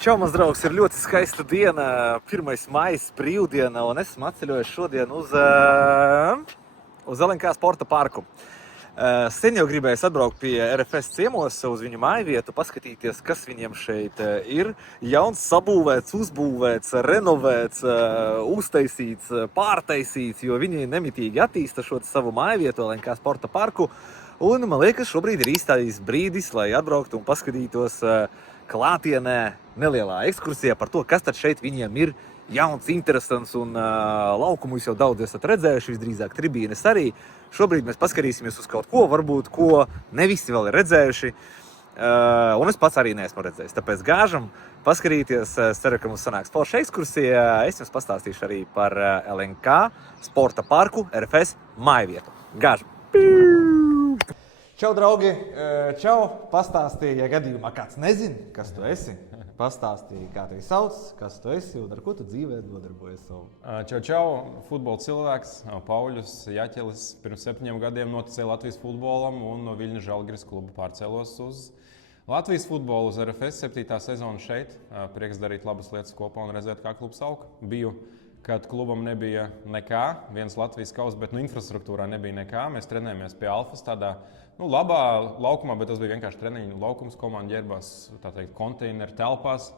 Čau, mans draugs, ir ļoti skaista diena, 1. maija brīvdiena, un esmu atceļojis šodien uz LNK sporta parku. Sen jau gribēju atbraukt pie RFS ciemos uz viņu mājvietu, paskatīties, kas viņiem šeit ir. Jauns, sabūvēts, uzbūvēts, renovēts, uztaisīts, pārtaisīts, jo viņi nemitīgi attīsta šo savu mājvietu LNK sporta parku. Un man liekas, šobrīd ir īstais brīdis, lai atbrauktu un paskatītos klātienē nelielā ekskursijā par to, kas tad šeit viņiem ir jauns, interesants un laukumus jau daudz esat redzējuši, visdrīzāk tribīnes arī. Šobrīd mēs paskatīsimies uz kaut ko, varbūt, ko ne visi vēl ir redzējuši, un es pats arī neesmu redzējis. Tāpēc gāžam paskatīties, ceru, ka mums sanāks forša ekskursija. Es jums pastāstīšu arī par LNK sporta parku RFS mājvietu. Gāžam! Čau, draugi! Čau! Pastāstīja, ja gadījumā kāds nezina, kas tu esi. Pastāstīja, kā tevi sauc, kas tu esi un ar ko tu dzīvē nodarbojies savu. Čau! Futbola cilvēks, Pauļus Jaķelis. Pirms 7 gadiem noticēju Latvijas futbolam un no Viļņu Žalgiris kluba pārcēlos uz Latvijas futbolu, uz RFS 7. sezonu šeit. Prieks darīt labas lietas kopā un redzēt, kā klubs aug. Biju, kad klubam nebija nekā, viens Latvijas kaus, bet infrastruktūrā nebija nekā. Mēs trenējamies pie Alfas tādā labā laukumā, bet tas bija vienkārši treniņu laukums. Komanda ģērbās, tā teikt, konteineru telpās.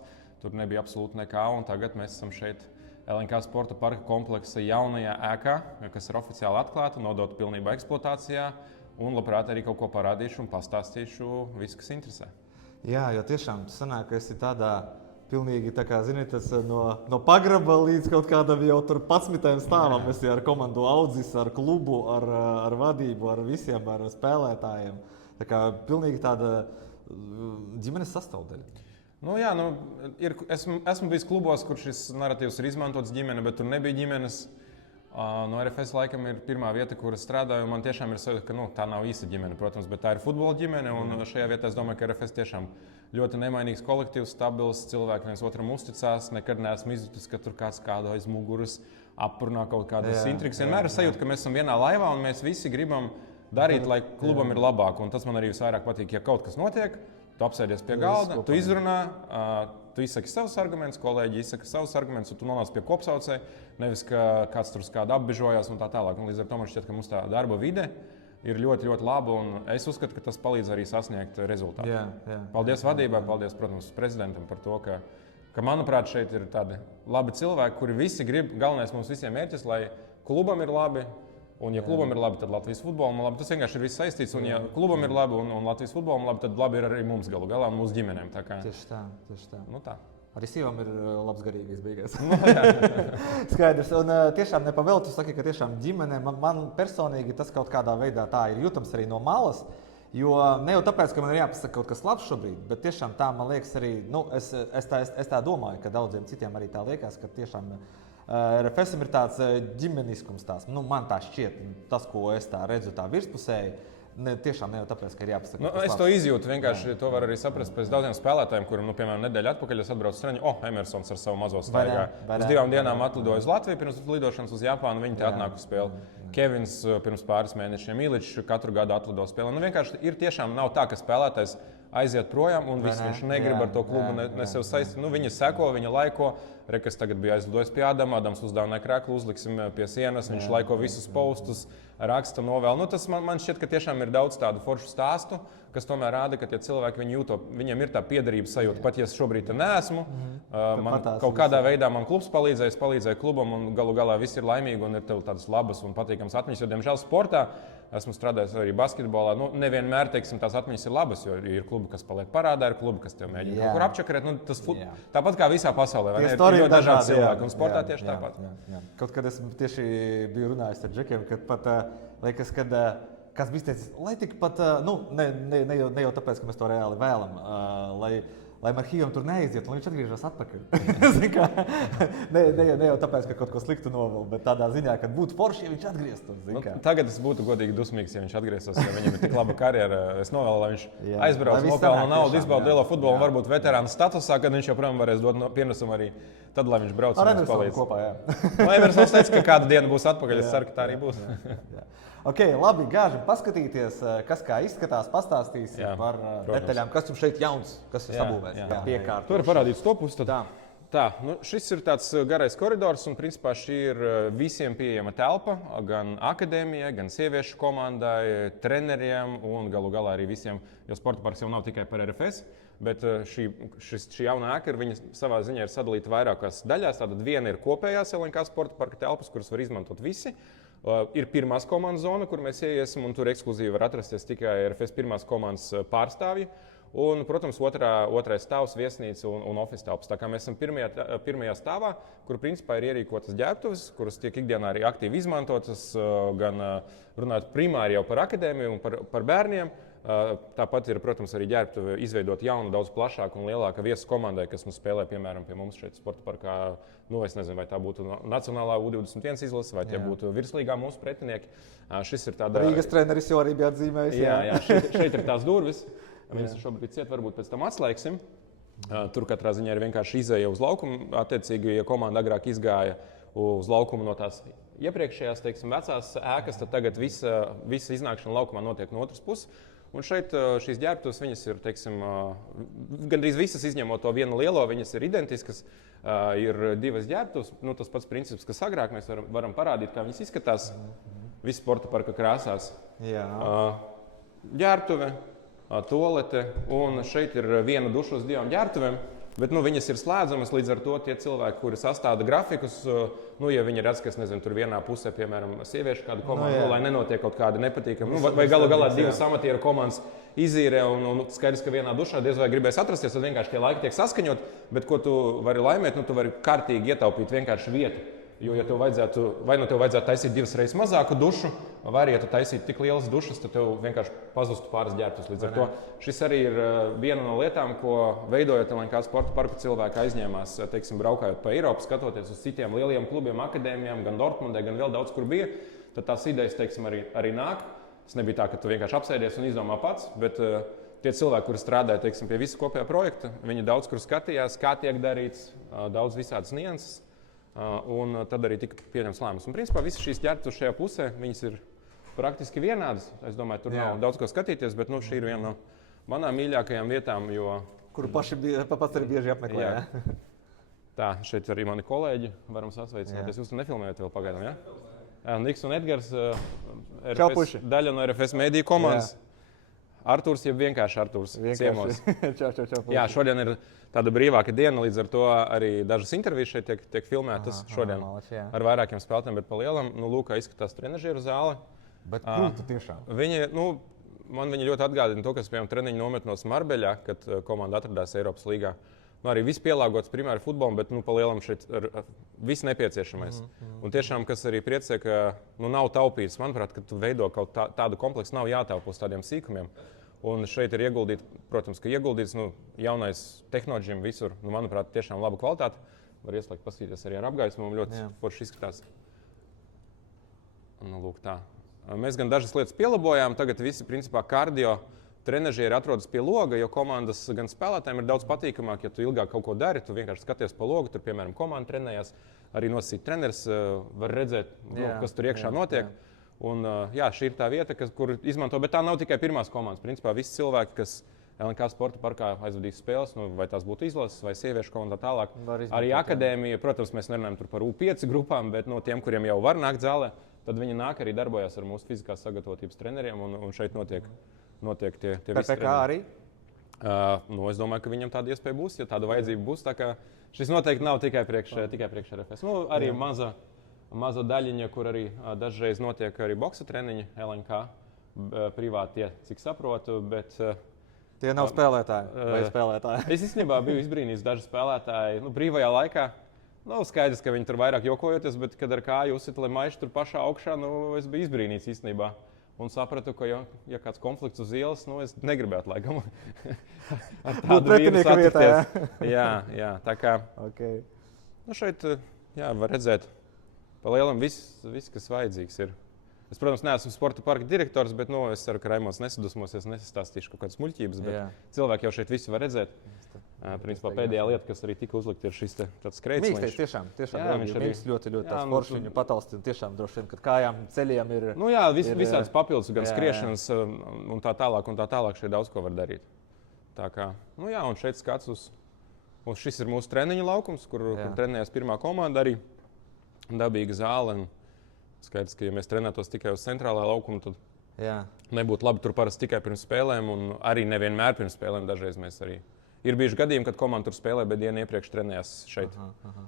Tur nebija absolūti nekā, un tagad mēs esam šeit LNK sporta parka kompleksa jaunajā ēkā, kas ir oficiāli atklāta, nodota pilnībā eksploatācijā, un labprāt arī kaut ko parādīšu un pastāstīšu visu, kas interesē. Jā, jo tiešām sanāk, ka esi tādā pilnīgi, tā kā, zini, tas no pagraba līdz kaut kādam jau tur 11. stāvam. Esi ar komandu audzis, ar klubu, ar vadību, ar visiem, ar spēlētājiem. Tā kā pilnīgi tāda ģimenes sastāvdaļa. Esmu bijis klubos, kur šis narratīvs ir izmantots ģimene, bet tur nebija ģimenes. No RFS laikam ir pirmā vieta, kur es strādāju, un man tiešām ir sajūta, ka tā nav īsta ģimene, protams, bet tā ir futbola ģimene, un šajā vietā es domāju, ka RFS tiešām ļoti nemainīgs kolektīvs, stabils, cilvēki viens otram uzticās, nekad neesmu izjutis, ka tur kāds kādu aiz muguras aprunā kaut kādas intrigas. Vienmēr ir sajūta, ka mēs esam vienā laivā, un mēs visi gribam darīt, lai klubam ir labāk, un tas man arī visvairāk patīk, ja kaut kas notiek, tu apsēdies pie galda, tu izrunā, tu izsaki savus argumentus, kolēģi izsaka savus argumentus, un tu nonāc pie kopsaucēja, nevis ka kāds tur kādu apbežojās un tā tālāk. Un līdz ar to man šķiet, ka mums tā darba vide ir ļoti, ļoti laba, un es uzskatu, ka tas palīdz arī sasniegt rezultātu. Paldies vadībai, paldies, protams, prezidentam par to, ka manuprāt, šeit ir tādi labi cilvēki, kuri visi grib, galvenais mums visiem mērķis, lai klubam ir labi. Un, ja klubam ir labi, tad Latvijas futbolam ir labi. Tas vienkārši ir viss saistīts. Un, ja klubam ir labi un Latvijas futbolam ir labi, tad labi ir arī mums galu galā un mūsu ģimenēm. Tieši tā. Tā. Arī sievam ir labs garīgais beigās. Skaidrs. Un tiešām nepavēl, tu saki, ka tiešām ģimene, man personīgi tas kaut kādā veidā tā ir jūtams arī no malas. Jo ne jau tāpēc, ka man ir jāpasaka kaut kas labs šobrīd, bet tiešām tā man liekas arī, es tā domāju, ka daudziem citiem arī tā liekas, ka tiešām RFS ir tāds ģimeniskums tās. Man tā šķiet, tas, ko es tā redzu tā virspusēji, tiešām ne jau tāpēc, ka ir jāpasaka. Es to izjūtu, vienkārši to var arī saprast pēc daudziem spēlētājiem, kuriem, piemēram, nedēļa atpakaļ es atbraucu uz treniņu, Emersons ar savu mazo staigā. Uz 2 dienām atlidoju uz Latviju, pirms lidošanas uz Japānu, viņi te atnāk uz spēli. Kevins pirms pāris mēnešiem, Iličs katru gadu atlido spēlē. Vienkārši ir tiešām nav tā, ka spēlētājs aiziet projām un viss viņš negrib ar to klubu ne sev saistīt. Viņa seko, viņa laiko. Rekas tagad bija aizlidojis pie Ādama, Ādams uzdāvināja kreklu, uzliksim pie sienas, viņš laiko visus postus, raksta, novēl. Tas man šķiet, ka tiešām ir daudz tādu foršu stāstu, kas tomēr rāda, ka tie cilvēki viņiem ir tā piederības sajūta. Pat ja es šobrīd te neesmu, man kaut kādā veidā man klubs palīdzēja klubam un galu galā viss ir laimīgi un ir tev tādas labas un patīkamas atmiņas, jo, diemžēl, sportā esmu strādājis arī basketbolā. Nevienmēr, teiksim, tās atmiņas ir labas, jo ir klubi, kas paliek parādā, ir klubi, kas tev mēģina kaut kur apčakarēt. Tāpat kā visā pasaulē, ir ļoti dažādi cilvēki, un sportā tieši tāpat. Kaut kad es tieši biju runājis ar Džekiem, kad pat liekas, kad kāds bija teicis, lai tik pat, ne jau tāpēc, ka mēs to reāli vēlam, lai Marhīvam tur neaiziet, un viņš atgriežas atpakaļ. ne jau tāpēc, ka kaut ko sliktu novēl, bet tādā ziņā, ka būtu forši, ja viņš atgrieztos. Tagad es būtu godīgi dusmīgs, ja viņš atgrieztos, jo viņam ir tik laba karjera. Es novēlu, lai viņš aizbrauc nopelna naudu, izbauda lielo futbolu, varbūt veterāna statusā, kad viņš joprojām varēs dot pienesumu arī tad, lai viņš brauc un mums palīdz. Kopā, jā. Emersons teica, ka kādu dienu būs atpakaļ, es ceru, ka tā arī būs. Labi, gāži paskatīties, kas kā izskatās, pastāstīsim par detaļām, kas jums šeit jauns, kas ir sabūvēts. Piekārt. Tur ir parādīts to pusi. Tā. Tā, šis ir tāds garais koridors, un principā šī ir visiem pieejama telpa, gan akadēmijai, gan sieviešu komandai, treneriem un galu galā arī visiem, jo sporta parks jau nav tikai par RFS, bet šī jaunā ēka savā ziņā ir sadalīta vairākās daļās. Tātad viena ir kopējās LNK sporta parka telpas, kuras var izmantot visi. Ir pirmās komandas zona, kur mēs iesim, un tur ekskluzīvi var atrasties tikai RFS pirmās komandas pārstāvji. Un, protams, otrais stāvs, viesnīca un oficiāls telpas. Tā kā mēs esam pirmajā stāvā, kur principā ir ierīkotas ģērbtuves, kuras tiek ikdienā arī aktīvi izmantotas, gan runājot primāri jau par akadēmiju un par bērniem. Tāpat ir, protams, arī ģērbtuve izveidot jaunu, daudz plašāku un lielāku viesu komandai, kas mums spēlē, piemēram, pie mums šeit sporta parkā. Es nezinu, vai tā būtu Nacionālā U21 izlase, vai tie būtu virslīgā mūsu pretinieki. Šis ir tāda... Rīgas treneris jau arī bija atzīmējis. Jā, šeit ir tās durvis. Viņas šobrīd ciet, varbūt pēc tam atslēgsim. Tur katrā ziņā ir vienkārši izēja uz laukumu. Attiecīgi, ja komanda agrāk izgāja uz laukumu no tās iepriekšējās, teiksim, vecās ēkas, tad tagad visa iznākšana laukumā notiek no otras puses. Un šeit šīs ģērbtuves, viņas ir, teiksim, gandrīz visas izņemot to vienu lielo, viņas ir identiskas. Ir divas ģērbtuves, tas pats princips, kas agrāk mēs varam parādīt, kā viņas izskatās. Visi sporta parka krāsās. Ģērbtuve, tualete, un šeit ir viena duša uz divām ģērbtuvēm, bet viņas ir slēdzamas, līdz ar to tie cilvēki, kuri sastāda grafikus, ja viņi redz, ka tur vienā pusē, piemēram, sieviešu kādu komandu, lai nenotiek kaut kāda nepatīkama, vai galu galā divas amatieru komandas izīrē, un skaidrs, ka vienā dušā diez vai gribēs atrasties, tad vienkārši tie laiki tiek saskaņot, bet ko tu vari laimēt, tu vari kārtīgi ietaupīt vienkārši vietu. Jo, ja tev vajadzētu taisīt divas reizes mazāku dušu, vai arī, ja tu taisītu tik lielas dušas, tad tev vienkārši pazustu pāris ģērbtuves. Līdz ar to šis arī ir viena no lietām, ko veidojot LNK sporta parku cilvēki aizņēmās, teiksim, braukājot pa Eiropu, skatoties uz citiem lieliem klubiem, akadēmijām, gan Dortmundē, gan vēl daudz, kur bija. Tad tās idejas, teiksim, arī nāk. Tas nebija tā, ka tu vienkārši apsēdies un izdomā pats, bet tie cilvēki, kuri strādāja, teiksim, pie visa kopējā projekta, viņi daudz kur skatījās, kā tiek darīts, daudz visādas nianses. Un tad arī tika pieņemts lēmums. Un, principā, visas šīs ģērbtuves šajā pusē, viņas ir praktiski vienādas. Es domāju, tur nav daudz ko skatīties, bet šī ir viena no manām mīļākajām vietām, kuru pats arī bieži apmeklē. Tā, šeit arī mani kolēģi varam sasveicināties. Jūs tur nefilmējat vēl pagaidām, ja? Niks un Edgars, daļa no RFS mediju komandas. Artūrs, jeb vienkārši Artūrs ciemos. Jā, šodien ir tāda brīvāka diena, līdz ar to arī dažas intervijas šeit tiek filmētas šodien ar vairākiem spēlētājiem, bet pa lielam, lūk, kā izskatās trenažieru zāle. Bet kur tu tiešām? Man viņi ļoti atgādina to, kas, piemēram, treniņu nometnos Marbeļā, kad komanda atradās Eiropas līgā. Arī viss pielāgots primāri futbolam, bet pa lielam šeit ir viss nepieciešamais. Un tiešām, kas arī priecē, ka nav taupīts, manuprāt, kad tu veido kaut tādu kompleksu, nav jātaupa uz tādiem sīkumiem. Un šeit ir ieguldīts jaunais tehnoloģijam visur, manuprāt, tiešām laba kvalitāte. Var ieslēgt, paskatīties arī ar apgaismu, ļoti forši izskatās. Lūk tā. Mēs gan dažas lietas pielabojām, tagad visi principā kardio trenažieri atrodas pie loga, jo komandas gan spēlētājiem ir daudz patīkamāk, ja tu ilgāk kaut ko dari, tu vienkārši skaties pa logu, tur, piemēram, komanda trenējās, arī nosacīt treneris, var redzēt, kas tur iekšā notiek. Un, šī ir tā vieta, kur izmanto, bet tā nav tikai pirmās komandas. Principā visi cilvēki, kas LNK sporta parkā aizvadīs spēles, vai tās būtu izlases vai sieviešu komanda tālāk. Arī akadēmija, protams, mēs nerunājam tur par U5 grupām, bet no tiem, kuriem jau var nākt zālē, tad viņi nāk arī darbojas ar mūsu fiziskās sagatavotības treneriem, un šeit notiek tie visi PPK arī? Es domāju, ka viņam tāda iespēja būs, ja tāda vajadzība būs. Tā kā šis noteikti nav tikai priekš RFS. Arī maza daļiņa, kur arī dažreiz notiek arī boksa treniņi LNK privāti, cik saprotu, bet... Tie nav spēlētāji vai spēlētāji? Es īstenībā biju izbrīnījis daži spēlētāji brīvajā laikā. Skaidrs, ka viņi tur vairāk jokojoties, bet kad ar kāju uzsit, lai maiši tur pašā augšā, es biju izbrīnīts īstenībā. Un sapratu, ka, ja kāds konflikts uz ielas, es negribētu laikam ar tādu vīru satikties. Jā, tā kā šeit var redzēt, pa lielam viss, kas vajadzīgs ir. Es, protams, neesmu sporta parka direktors, bet es ceru, ka Raimons nesadusmosies, nesastāstīšu kaut kādas muļķības, bet cilvēki jau šeit visu var redzēt. Principā pēdējā lieta, kas arī tika uzlikta, ir šis tāds skrejs. Mīkstais, tiešām Jā, viņš arī ļoti tāds nu, foršs, viņu patalstina tiešām droši vien, kad kājām ceļiem ir. Nu jā, visāds papildus, gan jā, skriešanas un tā tālāk šeit daudz ko var darīt. Tā kā, nu jā, un šeit skats uz šis ir mūsu treniņu laukums, kur trenējas pirmā komanda arī dabīga zāle. Un skaidrs, ka ja mēs trenētos tikai uz centrālā laukuma, tad nebūtu labi tur parasti tikai pirms spēlēm un arī nevienmēr pirms spēlēm dažreiz mēs arī. Ir bijuši gadījumi, kad komanda tur spēlē, bet dienu iepriekš trenējās šeit.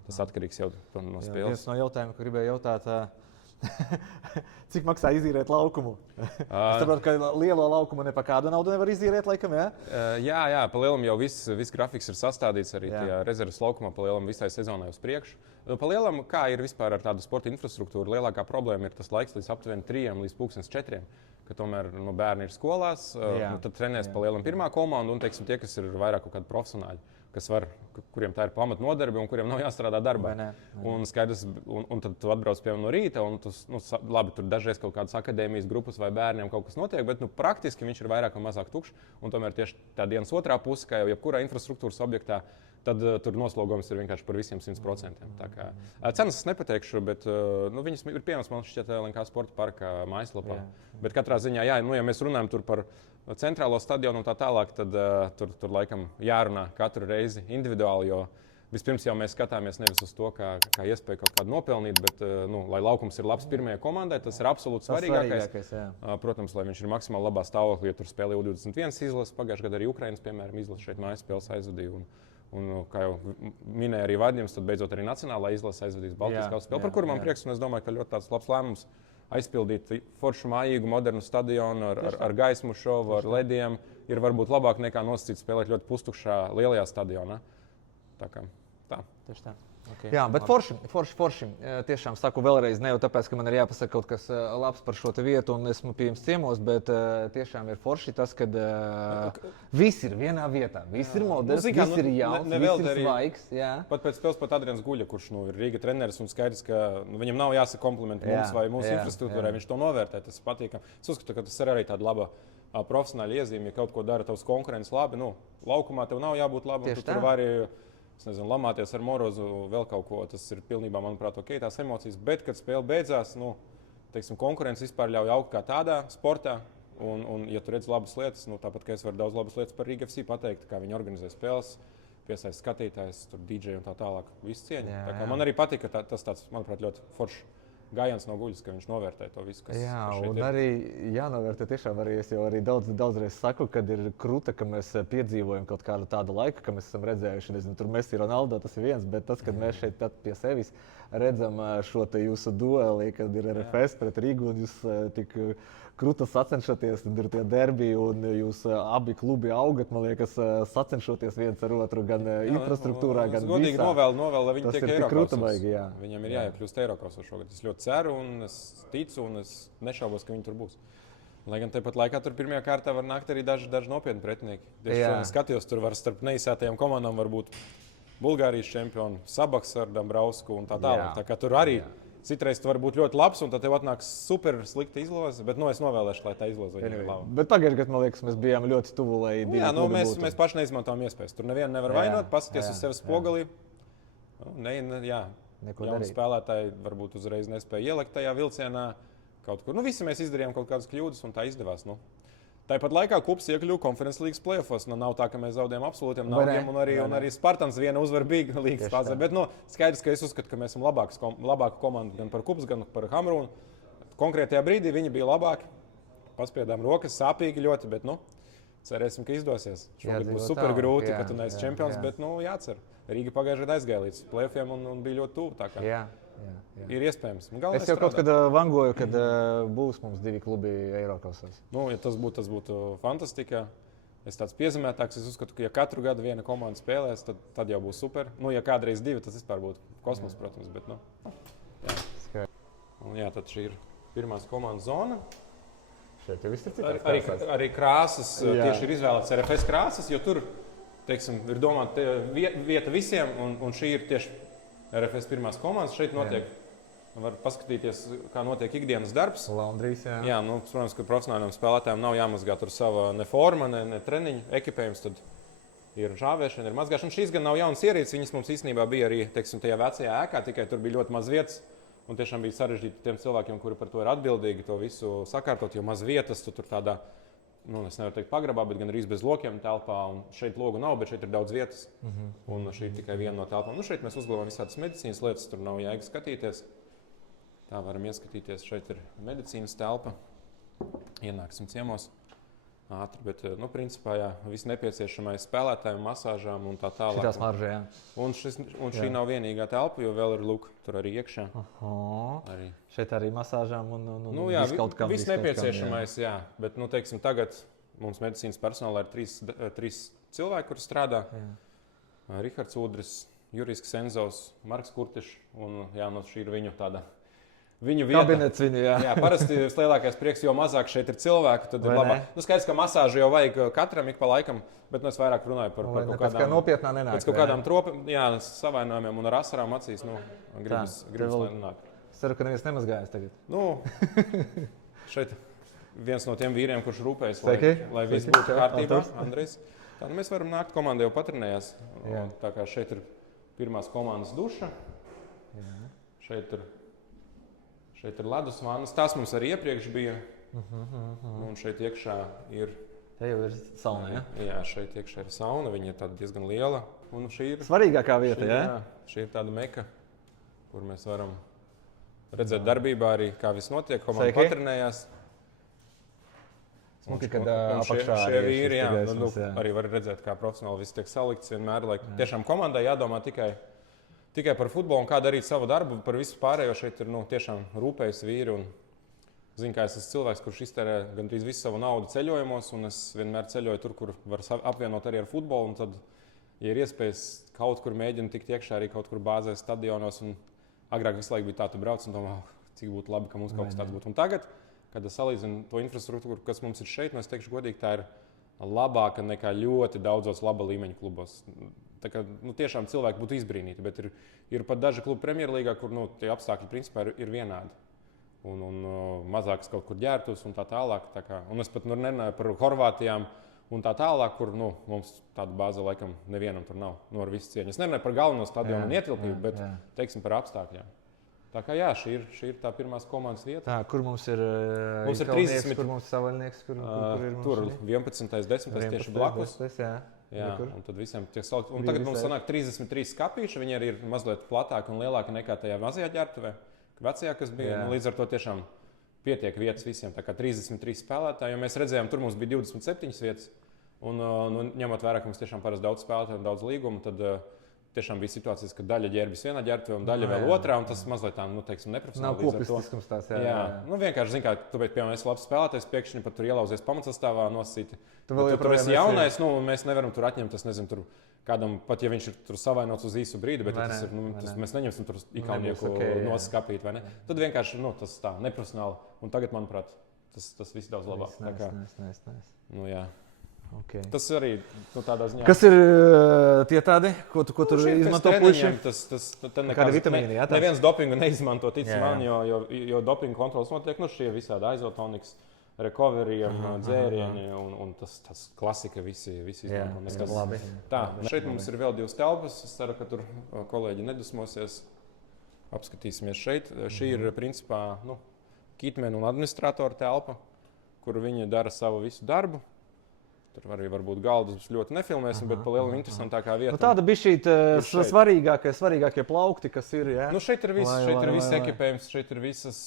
Tas atkarīgs jau no spēles. Viens no jautājumiem, ko gribēju jautāt, cik maksā izīrēt laukumu? Es saprotu, ka lielo laukumu ne pa kādu naudu nevar izīrēt, laikam, jā? Jā, pa lielam jau viss grafiks ir sastādīts arī tajā rezerves laukumā, pa lielam visai sezonai uz priekšu. Pa lielam, kā ir vispār ar tādu sporta infrastruktūru, lielākā problēma ir tas laiks līdz aptuveni 3 līdz 4. Ka tomēr bērni ir skolās, tad trenēs pa lielam pirmā komanda un teiksim, tie, kas ir vairāk kaut kādi profesionāļi, kuriem tā ir pamatnodarbe un kuriem nav jāstrādā darbā. Un skaidrs, un tad tu atbrauc pie no rīta, un labi, tur dažreiz kaut kādas akadēmijas grupas vai bērniem kaut kas notiek, bet praktiski viņš ir vairāk vai mazāk tukšs. Un tomēr tieši tā dienas otrā puse, kā jau jebkurā infrastruktūras objektā, tad tur noslogojums ir vienkārši par visiem 100%. Tā kā, cenas es nepateikšu, bet viņas ir pieejams man šķiet LNK sporta parka mājaslapā. Bet katrā ziņā, ja mēs runājam tur par centrālo stadionu un tā tālāk, tad tur laikam jārunā katru reizi individuāli, jo vispirms jau mēs skatāmies nevis uz to, kā iespēju kaut kādu nopelnīt, bet, lai laukums ir labs pirmajai komandai, tas ir absolūti svarīgākais. Protams, lai viņš ir maksimāli labā stāvoklī, ja tur spēlē U21 izlases, pagājušajā gadā arī Ukrainas, piemēram, izlases šeit mājas spēles aizvadīja. Un, kā jau minēja arī Vadims, tad beidzot arī nacionālā izlase aizvadīs Baltijas kausa spēli, par kuru man prieks, un es domāju, ka ļoti tāds labs lēmums aizpildīt foršu mājīgu, modernu stadionu ar gaismu šovu, ar lediem, ir varbūt labāk nekā nosacīt spēlēt ļoti pustukšā lielajā stadionā. Tā kā tā. Tieši tā. Okay. Jā, bet forši. Tiešām saku vēlreiz, ne jau tāpēc, ka man ir jāpasaka kaut kas labs par šo vietu un esmu pie jums ciemos, bet tiešām ir forši tas, ka viss ir vienā vietā. Viss ir moderns, viss ir jauns, viss ir svaigs. Pat pēc spēles pat Adrians Guļa, kurš ir Rīga treneris un skaidrs, ka viņam nav jāsaka komplimenti mums vai mūsu infrastruktūrai, viņš to novērtē, tas patīkam. Es uzskatu, ka tas ir arī tāda laba profesionāla iezīme, ja kaut ko dara tavs konkurents labi, laukumā tev nav jābūt labi, un tu tur vari lamāties ar Morozu, vēl kaut ko. Tas ir pilnībā, manuprāt, ok, tās emocijas. Bet, kad spēle beidzās, konkurence vispār ļauj augt kā tādā sportā. Un ja tu redz labas lietas, tāpat kā es varu daudz labas lietas par Rīga FC pateikt, kā viņi organizē spēles, piesaist skatītājus, tur DJ un tā tālāk, visu cieņu. Tā kā man arī patika tas tāds, manuprāt, ļoti foršs gājiens no Guļas, ka viņš novērtē to visu, kas šeit un ir. Arī jānovērtē tiešām arī, es jau arī daudzreiz saku, kad ir krūta, ka mēs piedzīvojam kaut kādu tādu laiku, ka mēs esam redzējuši, nezinu, tur Messi, Ronaldo, tas ir viens, bet tas, kad mēs šeit pie sevis redzam šo te jūsu dueli, kad ir RFS pret Rīgu un jūs tik krūta sacenšaties, tad ir tie derbi un jūs abi klubi augat, man liekas, sacenšoties viens ar otru gan infrastruktūrā, gan godīgi visā. Novēlu, lai viņi tiek Eirokausos. Jā. Viņam ir jāiekļūst Eirokausos šogad. Es ļoti ceru un es ticu un es nešaubos, ka viņi tur būs. Lai gan tāpat laikā tur pirmajā kārtā var nākt arī daži nopietni pretinieki. Es skatījos, tur var starp neizsētajām komandām var būt Bulgārijas čempioni, Sabaks ar Dambrausku un tā tālāk. Tā kā tur arī citreiz tu var būt ļoti labs, un tad tev atnāks super slikta izlase, bet es novēlēšu, lai tā izlase ir laba. Bet pagājušajā gadā, man liekas, mēs bijām ļoti tuvu, lai mēs paši neizmantojām iespējas. Tur nevienu nevar vainot, paskaties uz sevi spogulī. Jauni spēlētāji varbūt uzreiz nespēja ielikt tajā vilcienā kaut kur. Visi mēs izdarījām kaut kādas kļūdas, un tā izdevās. Tāpat laikā klubs iekļuva Konferences līgas play-offos. Nav tā, ka mēs zaudējām absolūtiem naudiem, un arī Spartans viena uzvara bija līgas fāzē. Bet skaidrs, ka es uzskatu, ka mēs esam labāka komanda gan par Kups, gan par Hamrunu. Konkrētajā brīdī viņi bija labāki. Paspiedām rokas, sāpīgi ļoti, bet cerēsim, ka izdosies. Šogad būs super grūti, ka tu neesi čempions, bet jācer. Rīga pagājušajā gadā aizgāja līdz play-offiem un bija ļoti tuvu. Ir iespējams. Es jau kaut kad vangoju, kad būs mums 2 klubi Eirokausos. Ja tas būtu fantastika. Es tāds piezemētāks, es uzskatu, ka ja katru gadu viena komanda spēlēs, tad jau būs super. Ja kādreiz 2, tas vispār būtu kosmos, protams. Bet, tad šī ir pirmās komandas zona. Šeit jau viss ir citās arī krāsas, tieši ir izvēlētas RFS krāsas, jo tur, ir domāta vieta visiem, un šī ir tieši RFS pirmās komandas. Šeit notiek, var paskatīties, kā notiek ikdienas darbs. Laundrijas, protams, ka profesionāliem spēlētājiem nav jāmazgā tur sava ne forma, ne treniņu ekipējums. Tad ir žāvēšana, ir mazgāšana. Šīs gan nav jaunas ierīces, viņas mums īstenībā bija arī, teiksim, tajā vecajā ēkā, tikai tur bija ļoti maz vietas. Un tiešām bija sarežģīti tiem cilvēkiem, kuri par to ir atbildīgi, to visu sakārtot, jo maz vietas, tu tur tādā, es nevaru teikt pagrabā, bet gan arī bez lokiem telpā. Un šeit logu nav, bet šeit ir daudz vietas. Un šī ir tikai viena no telpām. Šeit mēs uzglabājam visādas medicīnas lietas, tur nav jēga skatīties. Tā varam ieskatīties. Šeit ir medicīnas telpa. Ienāksim ciemos. Ātri, bet, principā, jā, viss nepieciešamais spēlētājiem, masāžām un tā tālāk. Šitā smaržē, jā. Un šī nav vienīgā telpa, jo vēl ir, lūk, tur arī iekšā. Arī. Šeit arī masāžām un jā, viss nepieciešamais, jā. Bet, teiksim, tagad mums medicīnas personālā ir trīs cilvēki, kuri strādā. Rihards Udris, Jurijs Ksenzovs, Marks Kurtišs un šī ir viņu tāda. Viņu vieta. Kabinets viņu, jā. Jā, parasti lielākais prieks, jo mazāk šeit ir cilvēku, tad ir labāk. Skaidrs, ka masāžu jau vajag katram ik pa laikam, bet es vairāk runāju par kaut kādām nopietnām nenāk. Pēc kaut kādām savainojumiem un ar asarām acīs, gribas, lai nenāk. Es ceru, ka neviens nemazgājas tagad. Šeit viens no tiem vīriem, kurš rūpējas, lai viss Sveiki. būtu kārtībā, Andrejs. Tā, mēs varam nākt, komanda jau patrenējās. Tā kā šeit ir pirmās komandas duša. Šeit ir ledus vannas. Tās mums arī iepriekš bija. Un šeit iekšā ir... Te jau ir sauna, jā? Jā, šeit iekšā ir sauna. Viņa ir tāda diezgan liela. Un šī ir... Svarīgākā vieta, jā? Šī ir tāda meka, kur mēs varam redzēt darbībā arī, kā viss notiek. Komanda patrenējās. Smuki, kad apakšā šie vīri, arī var redzēt, kā profesionāli viss tiek salikts vienmēr. Lai tiešām komandai jādomā tikai par futbolu un kā darīt savu darbu. Par visu pārējo šeit ir tiešām rūpējas vīri. Zinu, ka es esmu cilvēks, kurš iztērē gandrīz visu savu naudu ceļojumos. Un es vienmēr ceļoju tur, kur var apvienot arī ar futbolu. Un tad, ja ir iespējas kaut kur mēģinu tikt iekšā arī kaut kur bāzēs, stadionos. Agrāk visu laiku bija tā, tu brauc un domā, cik būtu labi, ka mums kaut kas tāds būtu. Un tagad, kad es salīdzinu to infrastruktūru, kas mums ir šeit, es teikšu godīgi, tā ir labāka nekā ļoti daudzos laba līmeņa klubos. Tā kā, tiešām cilvēki būtu izbrīnīti, bet ir pat daži klubi Premjerlīgā, kur tie apstākļi principā ir vienādi. Un mazākas kaut kur ģērbtuves un tā tālāk. Un es pat nerunāju par Horvātijām un tā tālāk, kur mums tāda bāze laikam nevienam tur nav. Ar visu cieņu. Es nerunāju par galveno stadionu un ietilpību, bet teiksim par apstākļiem. Tā kā jā, šī ir tā pirmās komandas vieta. Tā, kur mums ir 30, kur mums ir savaļnieks, kur ir mums tur 11. 10. tieši blakus. Jā, un tad visiem tiek salikt. Un tagad mums sanāk 33 skapīši. Viņi arī ir mazliet platāki un lielāki nekā tajā mazajā ģērbtuvē, vecajā, kas bija. Līdz ar to tiešām pietiek vietas visiem. Tā kā 33 spēlētāji, jo mēs redzējām, tur mums bija 27 vietas. Un ņemot vērā, ka mums tiešām parasti daudz spēlētāju un daudz līgumu, tad tiešām bija situācijas, ka daļa ģērbjas vienā ģērbtuvē un daļa vēl otrā, un tas mazliet tā, neprofesionāli. Nav kopistiskums tās, jā. Vienkārši, zin kā, tu, piemēram, esi labs spēlētājs, pēkšņi pat tur ielauzies pamatsastāvā nosacīti. Tu esi jaunais, mēs nevaram tur atņemt, es nezinu, tur kādam, pat ja viņš ir tur savainots uz īsu brīdi, bet mēs neņemsim tur ikaunieku noskapīt, vai ne? Tad vienkārši, tas tā, neprofesionāli. Un tagad, manuprāt, tas viss daudz labāk. Jā. Okay. Tas arī tādā ziņā. Kas ir tie tādi, ko tur izmanto puiši? Kādi vitamīni, jā? Neviens dopingu neizmanto, man, jo dopingu kontrols notiek, šie visādi izotoniks, recovery, dzērieni un tas klasika visi izmanto. Labi. Tā, šeit mums ir vēl 2 telpas, es ceru, ka tur kolēģi nedusmosies. Apskatīsimies šeit. Šī ir principā kitmenu un administratoru telpa, kur viņi dara savu visu darbu. Tur arī varbūt galdus ļoti nefilmēsim, bet pa lielu interesantākā vieta. Tāda bija šī svarīgākie plaukti, kas ir. Jā? Šeit ir viss ekipējums, šeit ir visas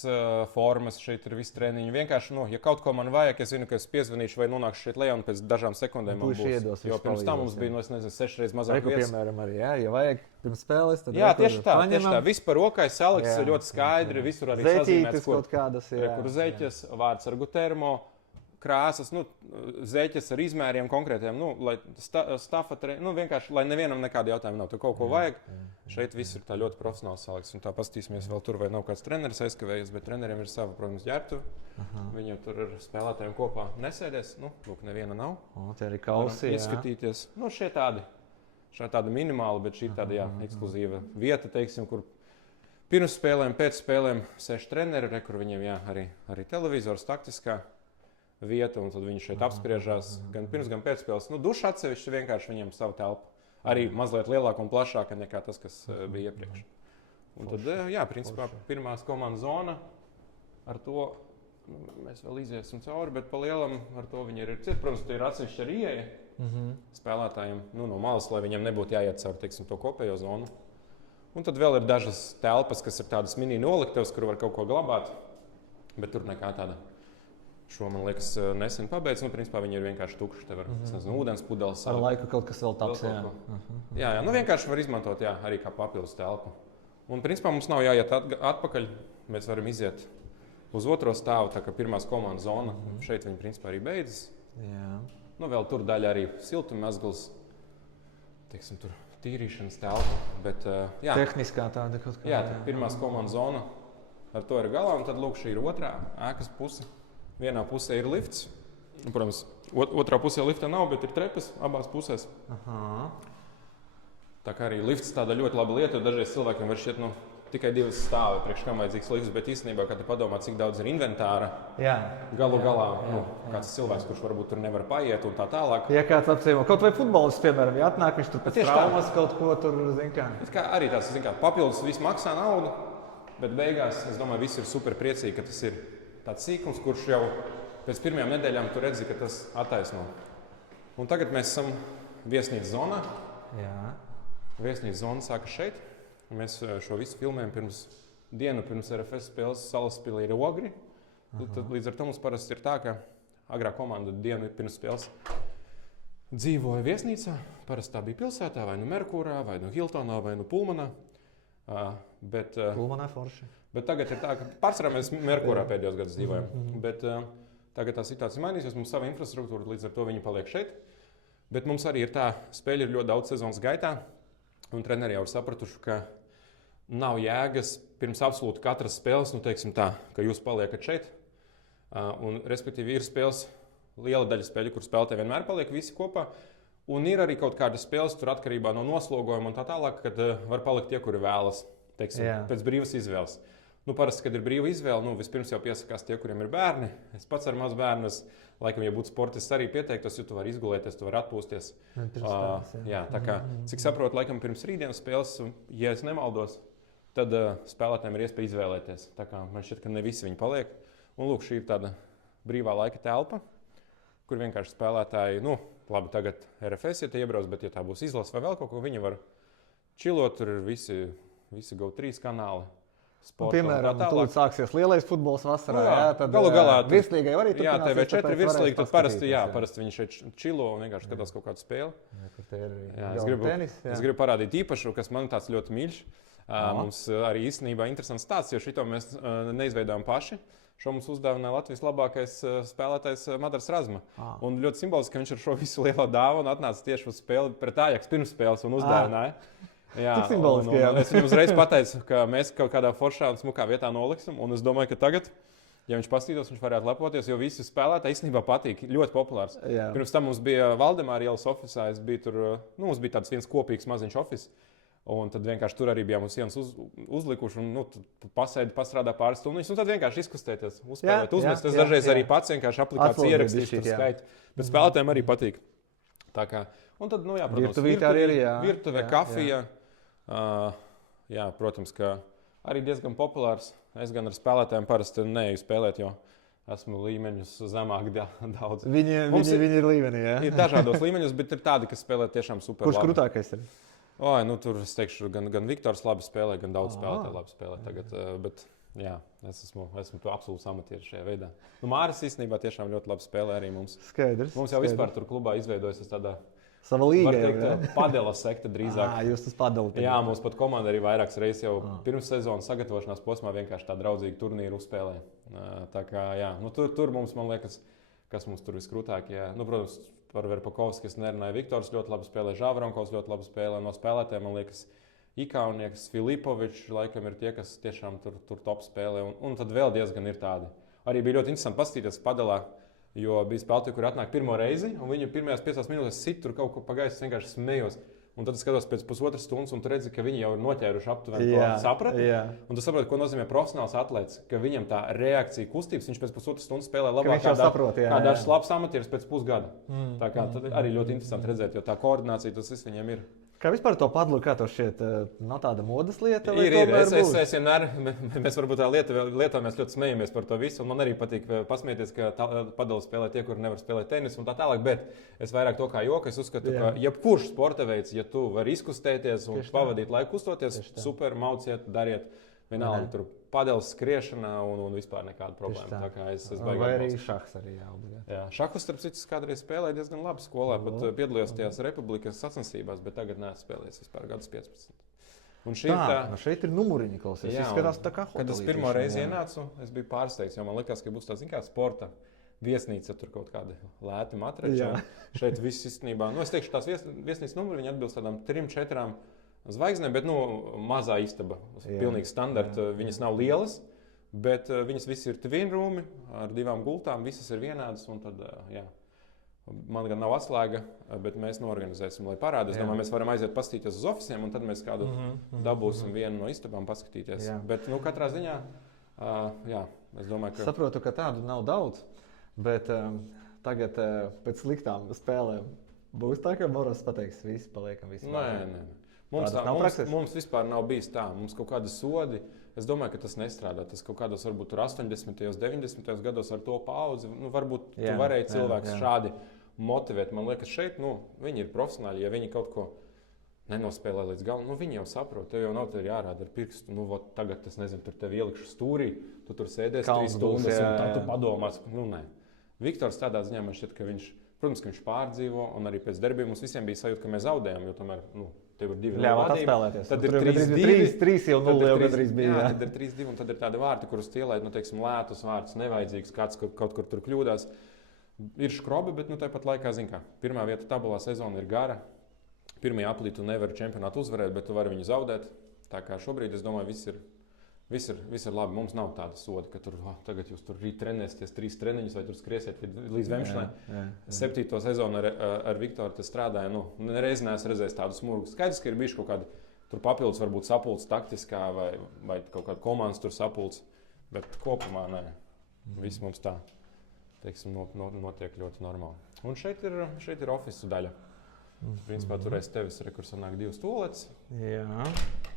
formas, šeit ir visi treniņi. Vienkārši, ja kaut ko man vajag, es zinu, ka es piezvanīšu vai nonākšu šeit lejā un pēc dažām sekundēm man būs. Jo pirms tam mums bija, 6 reizes mazāk vietas. Piemēram, arī, ja vajag pirms spēles, tad jā, tieši tā. Viss par rokai salikts ļoti skaidri, visur arī sazīmēts, kur zeķes, vārds ar gutermo. Krāsas, zeķes ar izmēriem konkrētiem, lai vienkārši, lai nevienam nekādi jautājumi nav. Tur kaut ko vajag. Šeit viss ir tā ļoti profesionāli salikts. Un tā pastīsimies vēl tur, vai nav kāds treneris aizkavējies, bet treneriem ir sava, protams, ģērbtuve. Viņi tur ar spēlētājiem kopā nesēdēs. Lūk, neviena nav. Tie arī kausi, izskatīties. Šie tādi minimāli, bet šī tāda, ekskluzīva vieta, teiksim, kur pirms spēlēm, pēc spēlēm sēž treneri, kur viņiem, arī televizors taktiskā. vieta, un tad viņi šeit apspriežās gan pirms, gan pēcspēles. Nu, duša atsevišķi vienkārši viņiem savu telpu. Arī mazliet lielāka un plašāka nekā tas, kas bija iepriekš. Un tad, jā, principā pirmās komandas zona ar to mēs vēl iziesim cauri, bet pa lielam ar to viņi ir. Protams, tur ir atsevišķi ar ieeja spēlētājiem no malas, lai viņiem nebūtu jāiet cauri, teiksim, to kopējo zonu. Un tad vēl ir dažas telpas, kas ir tādas mini noliktavas, kur var kaut ko glabāt, bet tur nekā tāda. Šo, man liekas, nesen pabeidz. Principā viņi ir vienkārši tukši. Te var, nezinu, ūdens pudeles. Ar laiku kaut kas vēl taps, jā. Jā, vienkārši var izmantot, jā, arī kā papildus telpu. Un, principā, mums nav jāiet atpakaļ. Mēs varam iziet uz otro stāvu, tā kā pirmās komandas zona. Šeit viņi, principā, arī beidzas. Jā. Nu, vēl tur daļa arī siltummezgls, teiksim, tur tīrīšanas telpa. Bet, jā. Tehniskā tāda kaut kā. Jā, pirmās komandas zona ar to ir galā. Un tad, lūk, šī ir otrā ēkas puse. Vienā pusē ir lifts. Protams, otrā pusē lifta nav, bet ir trepas abās pusēs. Aha. Tā kā arī lifts tāda ļoti laba lieta, jo dažreiz cilvēkiem var šķiet, tikai 2 stāvi, priekš kam vajadzīgs lifts, bet īstenībā, kad tu padomā, cik daudz ir inventāra, galu galā, kāds cilvēks, kurš varbūt tur nevar paiet un tā tālāk. Ja kāds apciemo, kaut vai futbolists, piemēram, ja atnāk, viņš tur pēc traumas kaut ko tur, zin kā. Arī tās, zin kā, papildus viss maksā naudu, bet beigās, es domāju, visi ir super priecīgi, ka tas ir tāds sīkums, kurš jau pēc pirmajām nedēļām tu redzi, ka tas attaisno. Un tagad mēs esam viesnīcas zonā. Jā. Viesnīcas zona sākas šeit. Mēs šo visu filmējam dienu pirms RFS spēles Salaspilī ir Ogri. Tad, līdz ar to mums parasti ir tā, ka agrā komanda dienu pirms spēles dzīvoja viesnīcā. Parasti tā bija pilsētā, vai nu Merkurā, vai nu Hiltonā, vai nu Pulmanā. Pulmanā forši. Bet tagad ir tā, ka pārsvarā mēs Merkurā pēdējos gados dzīvojam. Bet tagad tā situācija mainīsies, mums sava infrastruktūra, līdz ar to viņi paliek šeit. Bet mums arī ir tā, spēļi ir ļoti daudz sezonas gaitā, un treneri jau ir sapratuši, ka nav jēgas pirms absolūti katras spēles, teiksim tā, ka jūs paliekat šeit. Un, respektīvi, ir spēles, liela daļa spēļu, kur spēlētāji vienmēr paliek visi kopā. Un ir arī kaut kādas spēles, tur atkarībā no noslogojuma un tā tālāk, kad var palikt tie, kuri vēlas, teiksim, pēc brīvas izvēles. Parasti, kad ir brīva izvēle, vispirms jau piesakās tie, kuriem ir bērni. Es pats ar mazu bērnu, laikam, ja būtu sportists, arī pieteiktos, jo tu vari izgulēties, tu vari atpūsties. Jā, tā kā, cik saprotu, laikam, pirms rītdienas spēles, ja es nemaldos, tad spēlētājiem ir iespēja izvēlēties. Tā kā man šķiet, ka ne visi viņi paliek. Un lūk, šī ir tāda brīvā laika telpa, kur vienkārši spēlētāji, labi, tagad RFS, ja tie iebrauc, bet ja tā būs izlase vai vēl kaut ko, viņi var čilot, tur ir visi GO3 kanāli. Piemēram, tūlīt sāksies lielais futbols vasarā, tad galu galā virslīgai arī turpināsies. Jā, TV4 virslīgi, tad parasti viņi šeit čilo un vienkārši skatās kaut kādu spēli. Es gribu parādīt īpašu, kas man tāds ļoti mīļš. Mums arī īstenībā interesants stāsts, jo šito mēs neizveidojam paši. Šo mums uzdāvināja Latvijas labākais spēlētājs Madars Razma. Un ļoti simboliski, ka viņš ar šo visu lielo dāvanu atnāca tieši uz spēli pret Ajax pirms spēles un uzdāvināja. Jā, es viņam uzreiz pateicu, ka mēs kaut kādā foršā un smukā vietā noliksim. Un es domāju, ka tagad, ja viņš paskatītos, viņš varētu lepoties, jo visi spēlētāji īstenībā patīk. Ļoti populārs. Jā. Pirms tam mums bija Valdemāra ielas ofisā. Mums bija tāds viens kopīgs maziņš ofis. Un tad vienkārši tur arī bijām uz sienas uzlikuši. Un pasēdi, pastrādā pāris stundas. Un tad vienkārši izkustēties, uzspēlēt, uzmest. Es dažreiz arī pats vienkārši aplikāciju ierakstīšu, tur skaitu. Bet spēlētājiem arī patīk. Tā kā. Un tad, protams, virtuve, kafija. Jā, protams, ka arī diezgan populārs. Es gan ar spēlētājiem parasti neeju spēlēt, jo esmu līmeņus zemāk daudz. Viņi ir līmenī, jā? Ir dažādos līmeņos, bet ir tādi, kas spēlē tiešām super labi. Kurš krūtākais ir? Tur es teikšu, gan Viktors labi spēlē, gan daudz spēlētāji labi spēlē tagad. Bet jā, es esmu absolūts amatieris šajā veidā. Māris īstenībā tiešām ļoti labi spēlē arī mums. Skaidrs. Mums jau vispār tur klubā izveidojas tāda sava līga jau, padela sekta drīzāk. Jūs tas padelat. Jā, mums pat komanda arī vairākas reizes jau pirms sezonas sagatavošanās posmā vienkārši tā draudzīga turnīra uzspēlē. Tā kā, jā, tur mums, man liekas, kas mums tur viskrūtāk, jā. Protams, par Verpakovskis nerunāja Viktors ļoti labi spēlē, Žāvronkovs ļoti labi spēlē. No spēlētājiem, man liekas, Ikaunieks, Filipovičs laikam ir tie, kas tiešām tur top spēlē. Un tad vēl diezgan ir tādi. Arī bija ļoti interesanti paskatīties padelā. Jo bija spēlētāji, kuri atnāk pirmo reizi, un viņu pirmajās 5 minūtēs sit tur kaut ko pagājis, vienkārši smējos. Un tad es skatos pēc pusotras stundas, un tu redzi, ka viņi jau ir noķēruši aptuveni to sapratni. Un tu saproti, ko nozīmē profesionāls atlēts, ka viņam tā reakcija kustības, viņš pēc pusotras stundas spēlē labāk kā dažs labs amatieris pēc pusgada. Tā kā tad arī ļoti interesanti redzēt, jo tā koordinācija tas viss viņiem ir. Kā vispār to padlu, kā to šķiet, nav tāda modas lieta? Ir. Es vienmēr, mēs varbūt tā lietojamies ļoti smejamies par to visu, un man arī patīk pasmieties, ka padalu spēlē tie, kuri nevar spēlēt tenisu un tā tālāk, bet es vairāk to kā joku, es uzskatu, ka jebkurš sporta veids, ja tu vari izkustēties un pavadīt laiku kustoties, super, mauciet, dariet, vienalga tur padeles skriešana un vispār nekāda problēma. Tā kā es vai arī šahs arī jāobligāti. Jā, šahus, starp citu, kādreiz spēlēju diezgan labi skolā, pat piedalījos tajās republikas sacensībās, bet tagad neesmu spēlējis vispār gadus 15. Un šeit ir numuriņi, klausies. Izskatās tā kā hotelītieši. Kad es pirmo reizi ienācu, es biju pārsteigts, jo man likās, ka būs tā, zin kā, sporta viesnīca, tur kaut kādi lēti matrači. Šeit viss īstenībā, es teikšu, tās viesnīcas numuri, viņi atbilst tādām 3-4 zvaigznēm, bet mazā istaba, pilnīgi standarta. Viņas nav lielas, bet viņas visas ir twin roomi ar 2 gultām, visas ir vienādas. Un tad, man gan nav atslēga, bet mēs norganizēsim, lai parādītu. Es domāju, mēs varam aiziet paskatīties uz oficiem, un tad mēs kādu dabūsim vienu no istabām paskatīties. Bet katrā ziņā, es domāju, ka... Saprotu, ka tādu nav daudz, bet tagad pēc sliktām spēlēm būs tā, ka Moros pateiks, visi paliekam, visi Nē. Mums vispār nav bijis tā. Mums kaut kādi sodi, es domāju, ka tas nestrādā. Tas kaut kādos varbūt 80. 90. gados ar to paudzi. Varbūt tu varēji cilvēkus šādi motivēt. Man liekas, šeit viņi ir profesionāļi. Ja viņi kaut ko nenospēlē līdz galam, viņi jau saprot. Tev jau nav jārāda ar pirkstu. Tagad, es nezinu, tur tev ielikšu stūrī, tu tur sēdēsi 3 stundas un tad tu padomās. Nē. Viktors tādā ziņā man šķiet, ka viņš, protams, ka viņš pārdzīvo. Un arī pēc derbiem mums visiem bija sajūta, ka mēs zaudējām. Jo tomēr, tev ir 2 vadība, tad ir 3 jau 0 gandrīz bija. Jā, tad ir 3-2 un tad ir tādi vārti, kurus ielaid, teiksim, lētus vārdus, nevajadzīgs, kāds kaut kur tur kļūdās. Ir škrobi, bet tāpat laikā, zin kā, pirmā vieta tabulā sezona ir gara. Pirmajā aplī tu nevari čempionātu uzvarēt, bet tu vari viņu zaudēt. Tā kā šobrīd, es domāju, viss ir labi. Mums nav tāda soda, ka tagad jūs tur rīt trenēsieties 3 treniņus vai tur skriesiet līdz Vemšanai. 7. sezonu ar Viktoru strādāju. Nereiz neesmu redzējis tādu smurgu. Skaidrs, ka ir bijuši kaut kādi tur papildus, varbūt sapulces taktiskā vai kaut kāda komandas tur sapulces. Bet kopumā nē. Viss mums tā, teiksim, notiek ļoti normāli. Un šeit ir ofisu daļa. Principā tur aiz tevis kur sanāk 2 stūletes. Jā.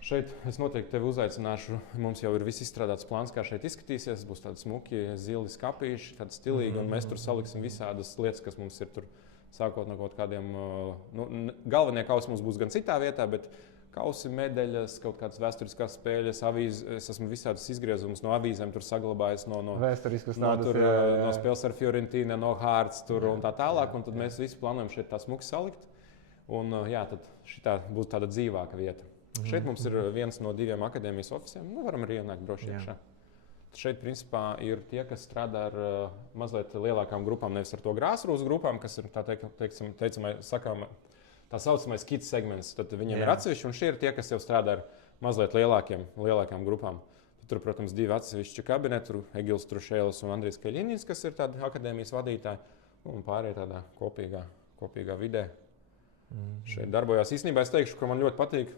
Šeit es noteikti tevi uzaicināšu. Mums jau ir viss izstrādāts plāns, kā šeit izskatīsies. Būs tādi smuki, zili skapīši, tādi stilīgi, un mēs tur saliksim visādas lietas, kas mums ir tur sākot no kaut kādiem... galvenie kausi mums būs gan citā vietā, bet kausi, medaļas, kaut kādas vēsturiskās spēļas, avīzes. Es esmu visādas izgriezumus no avīzēm tur saglabājis, no spēles ar Fiorentīnu, no Hārts tur un tā tālāk. Un tad mēs visi plānojam šeit tā smuki salikt. Un tad šitā būs tāda dzīvāka vieta. Šeit mums ir viens no 2 akadēmijas oficiem. Varam arī ienākt droši iekšā. Šeit, principā, ir tie, kas strādā ar mazliet lielākām grupām, nevis ar to grassroots grupām, kas ir tā saucamais kids segments. Tad viņiem ir atsevišķi, un šie ir tie, kas jau strādā ar mazliet lielākām grupām. Tur, protams, 2 atsevišķi kabineti, tur Egils Trušēlis un Andrijs Kaļinins, kas ir tādi akadēmijas vadītāji, un pārējie tādā kopīgā vidē. Šeit darbojās. Īstenībā es teikšu, ka man ļoti patīk.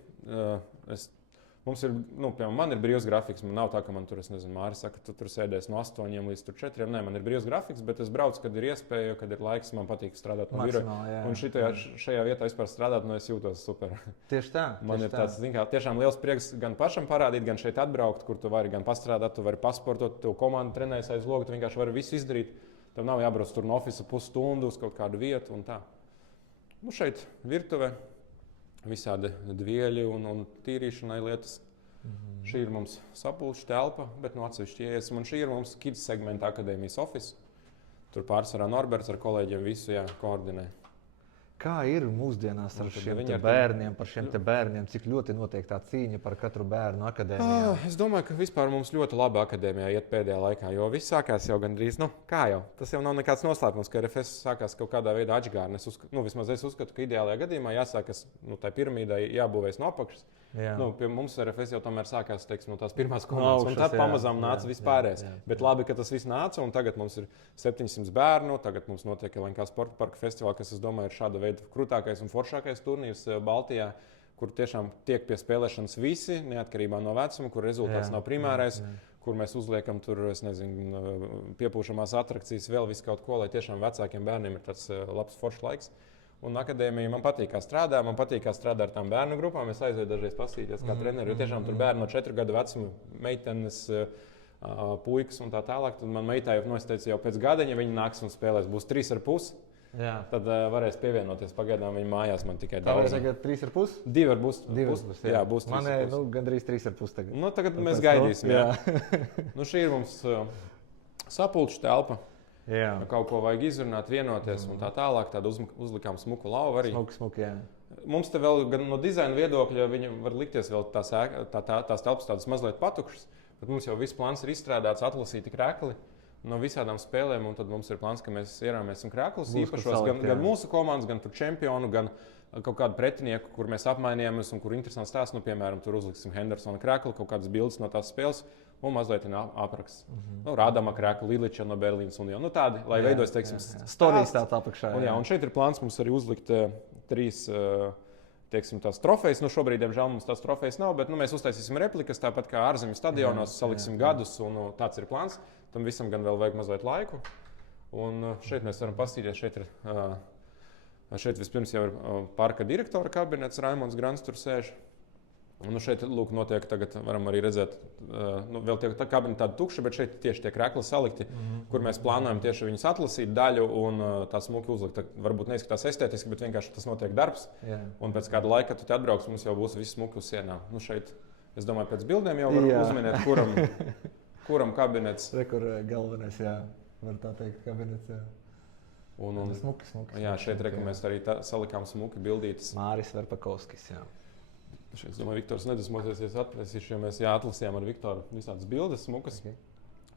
Man ir brīvs grafiks. Man nav tā, ka man tur, Māris saka, tu tur sēdēs no 8 līdz 4. Nē, man ir brīvs grafiks, bet es braucu, kad ir iespēja, kad ir laiks. Man patīk strādāt no biroja. Un šajā vietā vispār strādāt, es jūtos super. Tieši tā. Man ir tāds, tiešām liels prieks gan pašam parādīt, gan šeit atbraukt, kur tu vari gan pastrādāt, tu vari pasportot, tev komanda trenējas aiz loga, tu vienkārši vari visu izdarīt. Tev nav jābrauc tur no oficea pusstundu uz kaut kādu vietu un tā. Šeit virtuve, visādi dvieļi un tīrīšanai lietas. Šī ir mums sapulču telpa, bet atsevišķi iesim. Un šī ir mums kids segmenta akadēmijas ofice. Tur pārsvarā Norberts ar kolēģiem visu koordinē. Kā ir mūsdienās ar šiem bērniem, par šiem bērniem? Cik ļoti notiek tā cīņa par katru bērnu akadēmijā? Es domāju, ka vispār mums ļoti labi akadēmijā iet pēdējā laikā, jo viss sākās jau gandrīz, tas jau nav nekāds noslēpums, ka RFS sākās kaut kādā veidā atžgārni. Vismaz es uzskatu, ka ideālajā gadījumā jāsākas, tai piramīdai jābūvēs no apakšas. Pie mums RFS jau tomēr sākās, teiksim, no tās pirmās komandas, un tad pamazām nāca vispārējais. Bet labi, ka tas viss nāca, un tagad mums ir 700 bērnu, tagad mums notiek LNK Sporta parka festivāls, kas, es domāju, ir šāda veida šobrīd krūtākais un foršākais turnīrs Baltijā, kur tiešām tiek pie spēlēšanas visi, neatkarībā no vecuma, kur rezultāts nav primārais, kur mēs uzliekam tur, es nezinu, piepūšamās atrakcijas, vēl visu kaut ko, lai tiešām vecākiem bērniem ir tāds labs foršs laiks. Un akadēmija man patīk, kā strādā. Man patīk, kā strādā ar tām bērnu grupām. Es aizēju dažreiz paskatīties, kā treneri. Jo tiešām tur bērni no 4 gadu vecuma, meitenes, puikas un tā tālāk. Tad man meitai jau pēc gada, ja viņi nāks un spēlēs, būs 3,5. Tad varēs pievienoties. Pagaidām viņa mājās man tikai daudz. Tā ir tagad 3,5? 2 būs. Jā, būs 3,5. Man gandrīz 3,5 tagad. Nu, tagad mēs gaidīsim. Nu, šī ir mums sapulču telpa. Kaut ko vajag izrunāt, vienoties un tā tālāk. Tad uzlikām smuku lauvu arī. Smuki, jā. Mums te vēl gan no dizaina viedokļa viņi var likties vēl tās telpas tādas mazliet patukšas. Bet mums jau viss plāns ir izstrādāts, atlasīti krekli no visādām spēlēm. Un tad mums ir plāns, ka mēs ierāmēsim kreklus īpašos gan mūsu komandas, gan tur čempionu, gan kaut kādu pretinieku, kur mēs apmainījāmies un kur interesants stāsts. Nu, piemēram, tur uzliksim Hendersona krekli, kaut kādas bildes no tās spēles. Un mazliet apraksts. Rādāmā krēkla, Liliča no Berlīnas un jau tādi, lai veidojas, teiksim, stāsts tāds apakšā. Un šeit ir plāns mums arī uzlikt 3, teiksim, tās trofejas. Nu, šobrīd, diemžēl, mums tās trofejas nav, bet mēs uztaisīsim replikas, tāpat kā ārzemju stadionos, saliksim gadus, un tāds ir plāns. Tam visam gan vēl vajag mazliet laiku. Un šeit mēs varam paskatīties, šeit vispirms jau ir parka direktora kabinets, Raimonds Grants tur sēž. Un šeit, lūk, notiek, tagad varam arī redzēt, vēl tiek tā kabineta tāda tukša, bet šeit tieši tiek rekli salikti, kur mēs plānojam tieši viņus atlasīt daļu un tā smuki uzlikt. Varbūt neizskatās estētiski, bet vienkārši tas notiek darbs. Un pēc kāda laika, kad tu atbrauks, mums jau būs viss smuki uz sienām. Nu šeit, es domāju, pēc bildēm jau varam uzminēt, kuram kabinets. Kur galvenais, var tā teikt, kabinets, Smuki. Jā, šeit mēs arī salikām smuki bildītas. Māris Verpakovskis, Es domāju, Viktors nedusmosies, atlasīšu, jo mēs atlasījām ar Viktoru visādas bildes, smukas.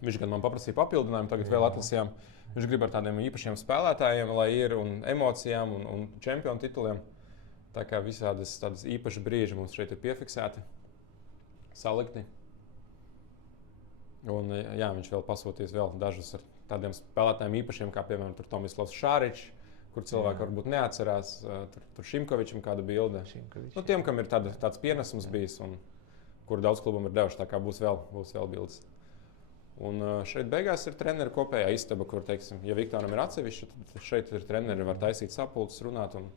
Viņš gan man paprasīja papildinājumu, tagad vēl atlasījām. Viņš grib ar tādiem īpašiem spēlētājiem, lai ir un emocijām un čempionu tituliem. Tā kā visādas tādas īpašas brīži mums šeit ir piefiksēti, salikti. Un viņš vēl pasūtīs vēl dažus ar tādiem spēlētājiem īpašiem, kā piemēram Tomislavs Šāričs, kur cilvēki varbūt neatcerās, tur Šimkovičam kāda bilde. Nu, tiem, kam ir tāds pienesums bijis un kur daudz klubam ir devuši, tā kā būs vēl bildes. Un šeit beigās ir treneru kopējā istaba, kur, teiksim, ja Viktoram ir atsevišķi, tad šeit ir treneri, var taisīt sapulces, runāt, un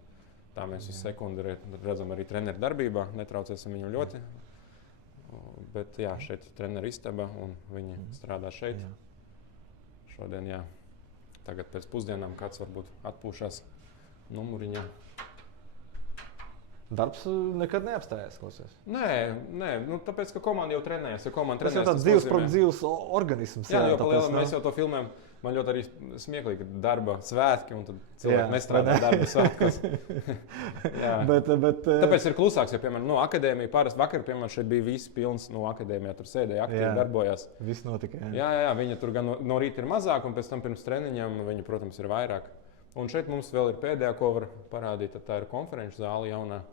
tā mēs uz sekundi redzam arī treneru darbībā, netraucēsim viņu ļoti. Bet šeit ir treneru istaba, un viņi strādā šeit. Šodien, tagad pēc pusdienām kāds varbūt atpūšās numuriņā. Darbs nekad neapstājās, klausies? Nē, tāpēc, ka komanda jau trenējas. Tas jau tāds dzīves organisms. Jā, jo mēs jau to filmējam. Man ļoti arī smieklīgi, ka darba svētki, un tad cilvēki nestrādā darba svētkos. Tāpēc ir klusāks, jo, piemēram, akadēmija parasti vakar, piemēram, šeit bija visi pilns akadēmijā, tur sēdēja, aktīvi darbojās. Viss notika, Jā, viņa tur gan no rīta ir mazāk, un pēc tam pirms treniņiem viņa, protams, ir vairāk. Un šeit mums vēl ir pēdējā, ko var parādīt, tad tā ir konferenču zāle jaunā.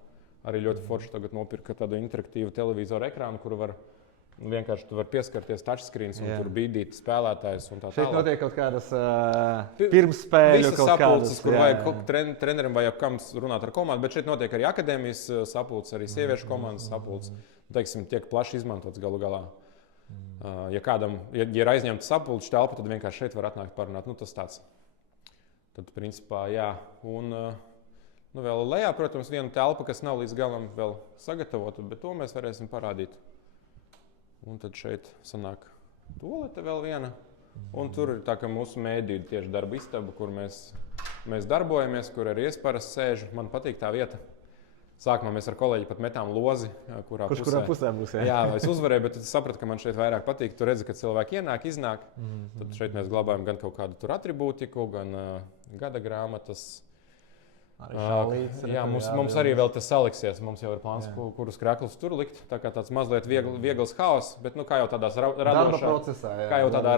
Arī ļoti forši tagad nopirka tādu interaktīvu televizoru ekrānu, kuru var vienkārši tu vari pieskarties touchscreens un tur bīdīt spēlētājus un tā tālāk. Šeit notiek kaut kādas pirmspēļu kaut sapulces, kur vajag trenerim vai kam runāt ar komandu, bet šeit notiek arī akadēmijas sapulces, arī sieviešu komandas sapulces. Teiksim, tiek plaši izmantots galu galā. Ja kādam, ja ir aizņemta sapulču telpa, tad vienkārši šeit var atnākt parunāt. Nu, tas tāds. Tad, principā, Un vēl lejā, protams, viena telpa, kas nav līdz galam vēl sagatavota, bet to mēs varēsim parādīt. Un tad šeit sanāk tualete vēl viena. Un tur ir tā, ka mūsu mēdī ir tieši darba istaba, kur mēs darbojamies, kur arī es parasti sēžu. Man patīk tā vieta. Sākumā mēs ar kolēģi pat metām lozi, kurā pusē būs. Jā, es uzvarēju, bet es sapratu, ka man šeit vairāk patīk. Tu redzi, ka cilvēki ienāk, iznāk. Tad šeit mēs glabājam gan kaut kādu tur atribūtiku, gan gada grāmatas. Mums arī vēl tas saliksies. Mums jau ir plāns, kurus kreklus tur likt. Tā kā tāds mazliet viegls haoss, bet kā jau tādās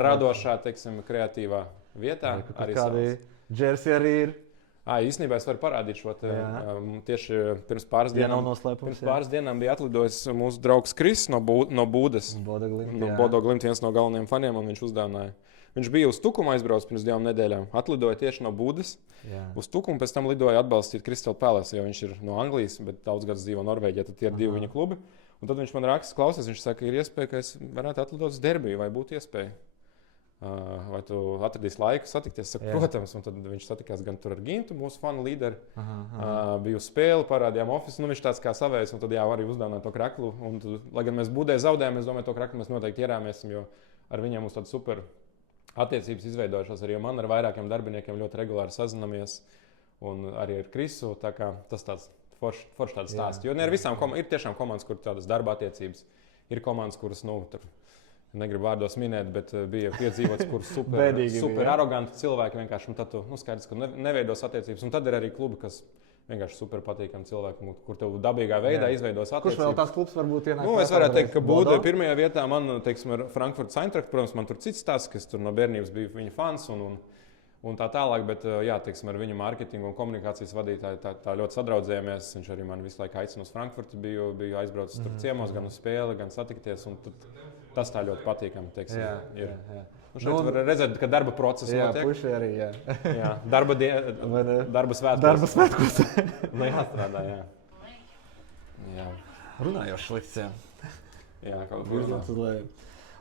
radošā, teiksim, kreatīvā vietā. Kādi džersi arī ir. Īstenībā es varu parādīt šo tieši pirms pāris dienām bija atlidojis mūsu draugs Kris no Būdes. No Bodo Glimt, viens no galvenajiem faniem, un viņš uzdāvināja. Viņš bija uz Tukumu aizbraucis pirms 2 nedēļām. Atlidoja tieši no Budas uz Tukumu, pēc tam lidoja atbalstīt Crystal Palace, jo viņš ir no Anglijas, bet daudz gadus dzīvo Norvēģijā, tad tie ir 2 viņa klubi. Un tad viņš man raksta, klausies, viņš saka, ir iespēja, ka es varētu atlidot uz Derbiju, vai būtu iespēja. Vai tu atradīsi laiku satikties? Saku, protams, un tad viņš satikās gan tur ar Gintu, mūsu fanu līderi. Bija uz spēli, parādījām ofisu, viņš tāds kā savējs, un tad arī uzdāvināja to kraklu. Un tad, lai gan mēs Budē zaudējām, es domāju, to kraklu mēs noteikti ierāmēsim, jo ar viņiem mums tāda super attiecības izveidojušās. Arī man ar vairākiem darbiniekiem ļoti regulāri sazinamies, un arī ar Krisu, tā kā tas tāds forši tāds stāsts. Jo ne ar visām ir tiešām komandas, kur tādas darba attiecības. Ir komandas, kuras, tur negribu vārdos minēt, bet bija piedzīvots, kur super aroganti cilvēki vienkārši, un tad tu skaidrs, ka neveidos attiecības. Un tad ir arī klubi, kas vienkārši super patīkami cilvēki, kur tev dabīgā veidā izveidos attiecības. Kurš vēl tās klubs varbūt ienāk? Es varētu teikt, ka Bude pirmajā vietā man, teiksim, ar Frankfurtas Eintracht, protams, man tur cits stāsts, kas tur no bērnības bija viņa fans un tā tālāk, bet teiksim, ar viņu mārketingu un komunikācijas vadītāju tā ļoti sadraudzējāmies. Viņš arī man visu laiku aicina uz Frankfurtu, biju aizbraucis tur ciemos, gan uz spēli, gan satikties, un tas tā ļoti patīkami, teiksim, ir. Šeit var redzēt, ka darba process notiek. Jā, puši arī, jā. Darba svētkos. Darba svētkos. Jāstrādā, jā. Runājošs likts, jā. Jā, kaut kā runā.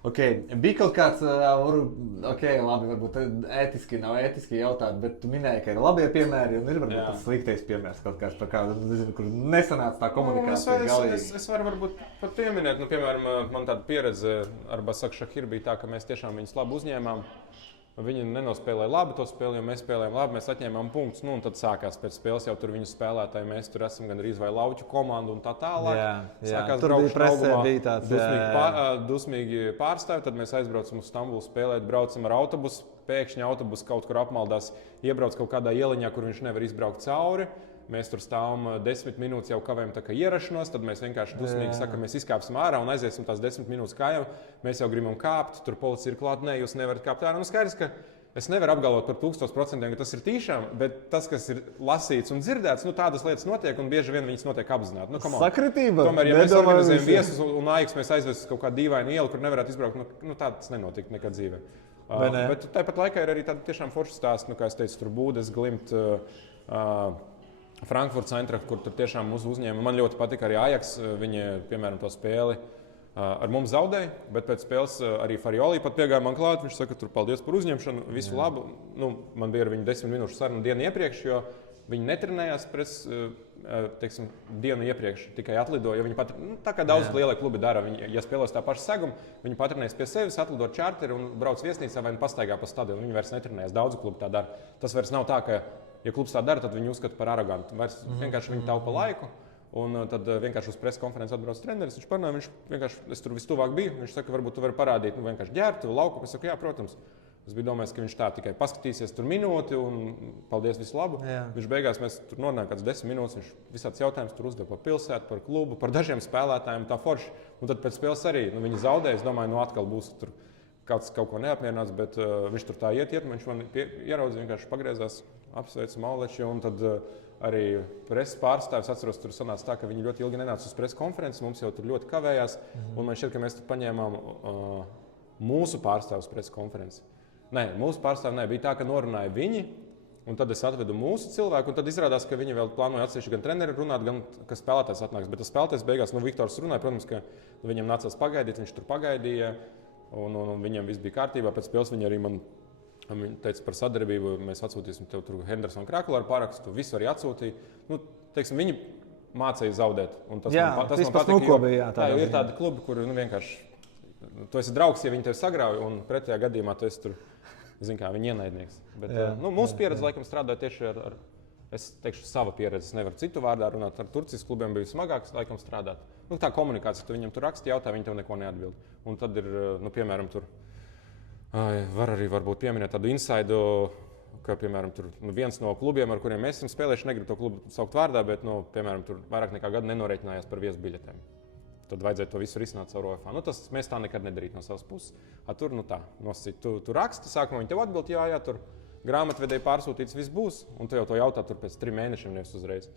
Bija kaut kāds, labi, varbūt ētiski, nav ētiski jautāt, bet tu minēji, ka ir labie piemēri un ir varbūt tas sliktais piemērs kaut kāds par kādu, nezinu, kur nesanāca tā komunikācija galīgi. Es varu varbūt pat pieminēt, piemēram, man tāda pieredze ar Basaku Šahiru bija tā, ka mēs tiešām viņus labi uzņēmām. Viņi nenospēlēja labi to spēli, jo mēs spēlējām labi, mēs atņēmām punktus, un tad sākās pēc spēles jau tur viņu spēlētāji, mēs tur esam gandrīz vai lauķu komandu un tā tālāk. Sākās braukšana augumā, dusmīgi pārstāvi, tad mēs aizbraucam uz Stambulu spēlēt, braucam ar autobusu, pēkšņi autobus kaut kur apmaldās, iebrauc kaut kādā ieliņā, kur viņš nevar izbraukt cauri. Mēs tur stāvam 10 minūtes, jau kavējam tā kā ierašanos, tad mēs vienkārši dusmīgi sakām, mēs izkāpsim ārā un aiziesim tās 10 minūtes kājām. Mēs jau gribam kāpt, tur policija ir klāt, nē, jūs nevarat kāpt ārā. Skaidrs, ka es nevaru apgalvot par 1000%, ka tas ir tīšām, bet tas, kas ir lasīts un dzirdēts, tādas lietas notiek un bieži vien viņas notiek apzināti. Sakritība. Tomēr, ja mēs organizējam viesus un aiks, mēs aizvesim kaut kādu dīvainu ielu, kur nevarētu izbraukt, tā tas nenotiek nekad dzīvē. Bet tāpat laikā ir arī tāda tiešām forša stāsta, kā es teicu, tur Budes, Glimt, Frankfurtas Eintracht, kur tur tiešām mūs uzņēma. Man ļoti patika arī Ajax. Viņi, piemēram, to spēli ar mums zaudēja, bet pēc spēles arī Farioli pat piegāja man klāt. Viņš saka, tur paldies par uzņemšanu, visu labu. Man bija ar viņu 10 minūšu sarunu dienu iepriekš, jo viņi netrenējās dienu iepriekš, tikai atlidoja. Viņi tā kā daudz lielie klubi dara, viņi, ja spēlēs tā paša seguma, viņi patrenējas pie sevis, atlido čārteri un brauc viesnīcā vai pastaigā pa stadionu. Viņi vairs netrenējās, daudz klubu tā dara. Tas vairs nav tā, ka ja klubs tā dara, tad viņi uzskata par arogantu. Vienkārši viņi taupa laiku, un tad vienkārši uz preses konferences atbrauc treneris. Viņš parunāja, es tur vistuvāk biju. Viņš saka, varbūt tu vari parādīt, vienkārši ģērbtu lauku. Es saku, jā, protams. Es biju domājis, ka viņš tā tikai paskatīsies tur minūti un paldies, visu labu. Viņš beigās mēs tur nonākām kāds 10 minūtes. Viņš visāds jautājums tur uzdeva par pilsētu, par klubu, par dažiem spēlētājiem, tā forši. Un tad pēc spēles arī viņi zaudēja. Es domāju, atkal būs tur kāds kaut ko neapmierināts, bet viņš tur tā iet, viņš man ieraudzīja, vienkārši pagriezās, apsveica Mauleči, un tad arī preses pārstāvis, atceros, tur sanāca tā, ka viņi ļoti ilgi nenāca uz preses konferences, mums jau tur ļoti kavējās, un man šķiet, ka mēs tur paņēmām mūsu pārstāvis preses konferenci. Nē, mūsu pārstāvi bija tā, ka norunāja viņi, un tad es atvedu mūsu cilvēku, un tad izrādās, ka viņi vēl plānoja atsevišķi gan treneri runāt, gan ka spēlētājs atnāks, bet tas spēlētājs beigās, Viktors runāja, protams, ka viņam nācās pagaidīt, viņš tur pagaidīja. Un viņam viss bija kārtībā. Pēc spēles viņi arī man teica par sadarbību. Mēs atsūtīsim tev tur Hendersonu Kraklu ar parakstu. Visu arī atsūtīja. Viņi mācīja zaudēt. Un tas man patika. Ir tādi klubi, kur vienkārši tu esi draugs, ja viņi tevi sagrauj, un pretējā gadījumā tu esi tur, viņi ienaidnieks. Bet mūsu pieredze laikam strādāja tieši ar es teikšu savu pieredzi. Es nevaru citu vārdā runāt. Ar Turcijas klubiem bija smagāks laikam strādāt. Tā komunikācija, tu viņam tur raksti jautā, viņi tev neko neatbild. Un tad ir, piemēram, tur var arī varbūt pieminēt tādu insaidu, ka, piemēram, tur viens no klubiem, ar kuriem mēs esam spēlējuši, negribu to klubu saukt vārdā, bet, piemēram, tur vairāk nekā gadu nenorēķinājās par viesu biļetēm. Tad vajadzēja to visu risināt caur UEFA. Tas mēs tā nekad nedarītu no savas puses. Tur, nosacīt, tu raksti, sākumā viņi tev atbild, jā, tur grāmatvedēji pārsūtīts, viss būs, un tu jau to jautā tur pēc 3 mēnešiem, nevis uzreiz.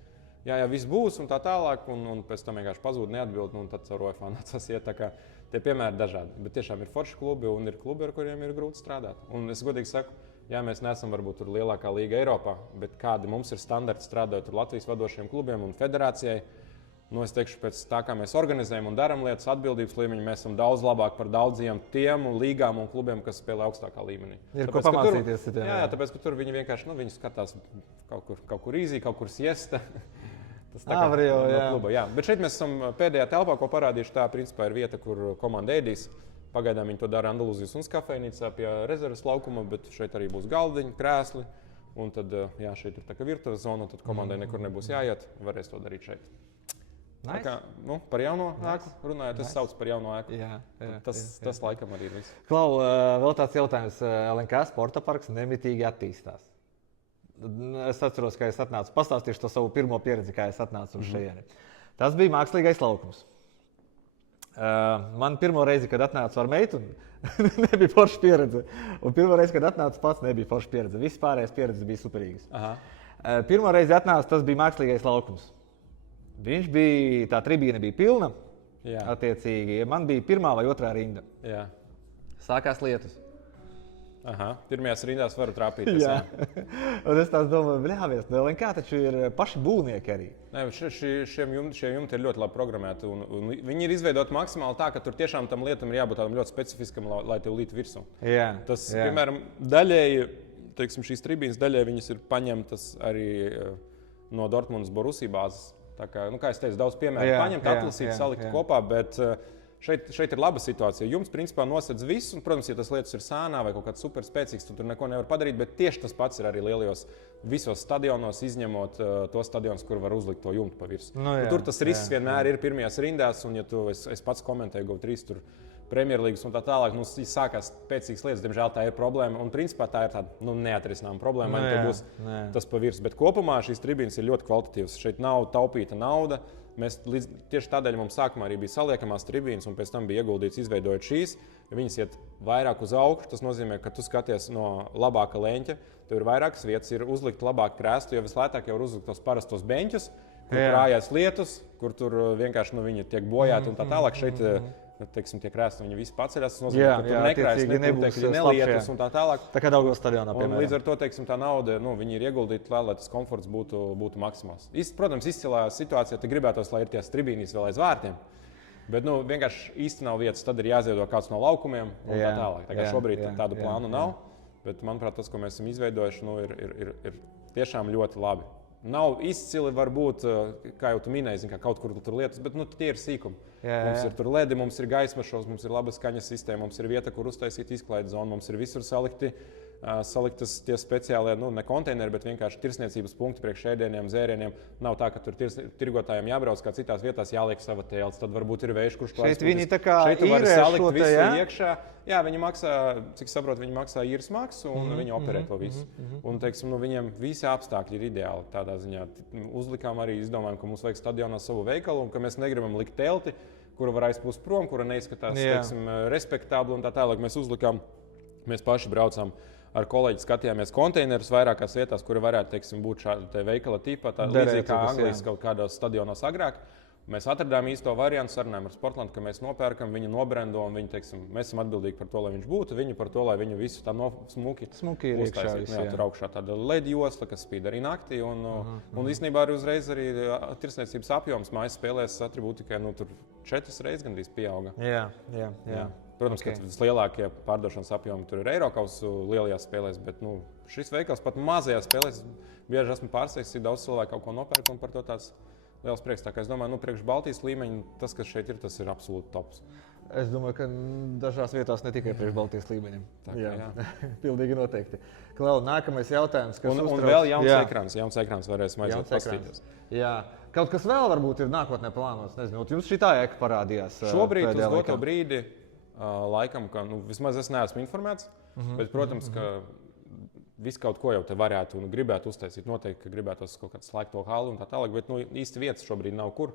jā, viss būs un tā tālāk, un pēc tam vienkārši pazūd neatbild, un tad caur UEFA nācās iet. Tā kā tie piemēri dažādi. Bet tiešām ir forši klubi un ir klubi, ar kuriem ir grūti strādāt. Un es godīgi saku, jā, mēs neesam varbūt tur lielākā līga Eiropā, bet kādi mums ir standarti strādājot ar Latvijas vadošiem klubiem un federācijai, nu, es teikšu, pēc tā, kā mēs organizējam un darām lietas, atbildības līmeņi, mēs esam daudz labāk par daudziem tiem līgām un klubiem, kas spēlē augstākā līmenī. Ir ko pamācīties citiem. Jā, tāpēc, ka tur viņi vienkārši, viņi skatās kaut kur īzī, kaut kur siesta. Tas tā kā no kluba, jā. Bet šeit mēs esam pēdējā telpā, ko parādījuši. Tā principā ir vieta, kur komanda ēdīs. Pagaidām viņi to dara Andalūzijas un kafejnīcā pie rezerves laukuma, bet šeit arī būs galdiņi, krēsli. Un tad, jā, šeit ir tā kā virtuves zona, tad komandai nekur nebūs jāiet, varēs to darīt šeit. Nice. Kā, par jauno ēku runājot, es saucu par jauno ēku. Jā, tas laikam arī ir viss. Klau, vēl tāds jautājums. LNK sporta parks nemitīgi attīstās. Es atceros, ka es atnācu, pastāstīšu to savu pirmo pieredzi, kā es atnācu uz šejieni. Tas bija mākslīgais laukums. Man pirmo reizi, kad atnācu ar meitu, nebija forša pieredze. Un pirmo reizi, kad atnācu pats, nebija forša pieredze. Viss pārējais pieredzes bija superīgas. Pirmo reizi atnācu, tas bija mākslīgais laukums. Viņš bija, tā tribīne bija pilna, attiecīgi. Man bija pirmā vai otrā rinda. Jā. Sākās lietus. Pirmajās rindās varu trāpīt. Jā. Un es tās domāju, bļāvies, LNK taču ir paši būvnieki arī. Nē, šie jumti ir ļoti labi programmēti. Un viņi ir izveidoti maksimāli tā, ka tur tiešām tam lietam ir jābūt tādam ļoti specifiskam, lai tev līt virsū. Jā. Tas, piemēram, daļēji, teiksim, šīs tribīnes daļēji viņas ir paņemtas arī no Dortmundas Borussia bāzes. Tā kā, kā es teicu, daudz piemēru paņemt, atlasīt, salikt kopā, bet šeit ir laba situācija. Jums, principā, nosedz visu, un, protams, ja tas lietus ir sānā vai kaut kāds super spēcīgs, tad tur neko nevar padarīt, bet tieši tas pats ir arī lielajos visos stadionos, izņemot tos stadionus, kur var uzlikt to jumtu pa virsmu. Tur tas risks vienmēr ir pirmajās rindās, un ja es pats komentēju GO3 tur Premjerlīgas un tā tālāk, sākās pēcīgas lietas, diemžēl tā ir problēma, un principā tā ir tāda neatrisināma problēma, ja būs tas pa virsmu. Bet kopumā šīs tribīnes ir ļoti kvalitatīvas. Šeit nav taupīta nauda. Tieši tādēļ mums sākumā arī bija saliekamās tribīnes, un pēc tam bija ieguldīts izveidojot šīs. Viņas iet vairāk uz augšu. Tas nozīmē, ka tu skaties no labāka leņķa. Tur ir vairākas vietas, ir uzlikt labāk krēslu, jo vislētāk jau ir uzlikt tos parastos beņķus, kur krājās lietus, kur tur vienkārši viņi tiek bojāti un tā tālāk. Šeit, teiksim, tie krēsli, viņi visi paceļas. Tas nozīmē, ka tur nekrājas, nelietus un tā tālāk. Tā kā Daugavas stadionā, piemēram. Līdz ar to, teiksim, tā nauda, viņi ir ieguldīta, lai tas komforts būtu maksimāls. Protams, izcilā situācijā te gribētos, lai ir tās tribīnīs vēl aiz vārtiem. Bet vienkārši īsti nav vietas, tad ir jāziedo kāds no laukumiem un tā tālāk. Tā kā šobrīd tādu plānu nav, bet manuprāt, tas, ko mēs esam izveidojuši, ir tiešām ļoti labi. Nav izcili, varbūt, kā jau tu minēji, kaut kur tur lietas, bet tie ir sīkumi. Mums ir tur ledi, mums ir gaismašos, mums ir laba skaņas sistēma, mums ir vieta, kur uztaisīt izklaides zonu, mums ir visur saliktas tie speciālie, ne konteineri, bet vienkārši tirsniecības punkti priekš ēdieniem, dzērieniem. Nav tā, ka tur tirgotājiem jābrauc, kā citās vietās jāliek sava telts, tad varbūt ir vējš, kurš to šeit viņi tā kā šeit tu vari salikt šo te, visu iekšā. Jā, viņi maksā, cik saprotu, viņi maksā īres maksu un viņi operē to visu. Un, teiksim, viņiem visi apstākļi ir ideāli tādā ziņā. Uzlikām arī, izdomājām, ka mums vajag stadionā savu veikalu un ka mēs negribam likt telti, kura var aizpūst prom, kura neizskatās, teiksim, respektabli un tā tālāk. Mēs uzlikām, mēs paši braucām ar kolēģi, skatījāmies konteinerus vairākās vietās, kuri varētu, teiksim, būt šāda veikala tipa, tā līdzīgi kā Anglijas kaut kādos stadionos agrāk. Mēs atradām īsto variantu, sarunājām ar Sportlandu, ka mēs nopērkam, viņi nobrendo un viņi, teiksim, mēs esam atbildīgi par to, lai viņš būtu, viņi par to, lai viņu visu tā smuki ir iekšā. Tur augšā tāda LED josla, kas spīd arī naktī un īstenībā arī uzreiz arī tirsniecības apjoms mājas spēlēs atribūtikai, tur 4 reizes gandrīz pieauga. Jā. Protams, ka vislielākie pārdošanas apjomi tur ir Eirokausu lielajās spēlēs, bet šis veikals pat mazajās spēlēs bieži esmu pārsteigts, cik daudz cilvēku kaut ko nopērk un par to tāds liels prieks. Tā kā es domāju, priekš Baltijas līmeņa tas, kas šeit ir, tas ir absolūti tops. Es domāju, ka dažās vietās ne tikai priekš Baltijas līmeņiem. Jā. Pilnīgi noteikti. Klau, nākamais jautājums, kas un vēl jauns ekrāns varēs maizēt pastīties. Jā. Kaut kas vēl varbūt ir nākotnē plānots, nezinu, jums šitā eka parādījās. Šobrīd uz doto brīdi laikam, ka vismaz es neesmu informēts, bet, protams, ka visu kaut ko jau te varētu un gribētu uztaisīt. Noteikti, ka gribētos kaut kādu slēgto halu un tā tālāk, bet īsti vietas šobrīd nav kur.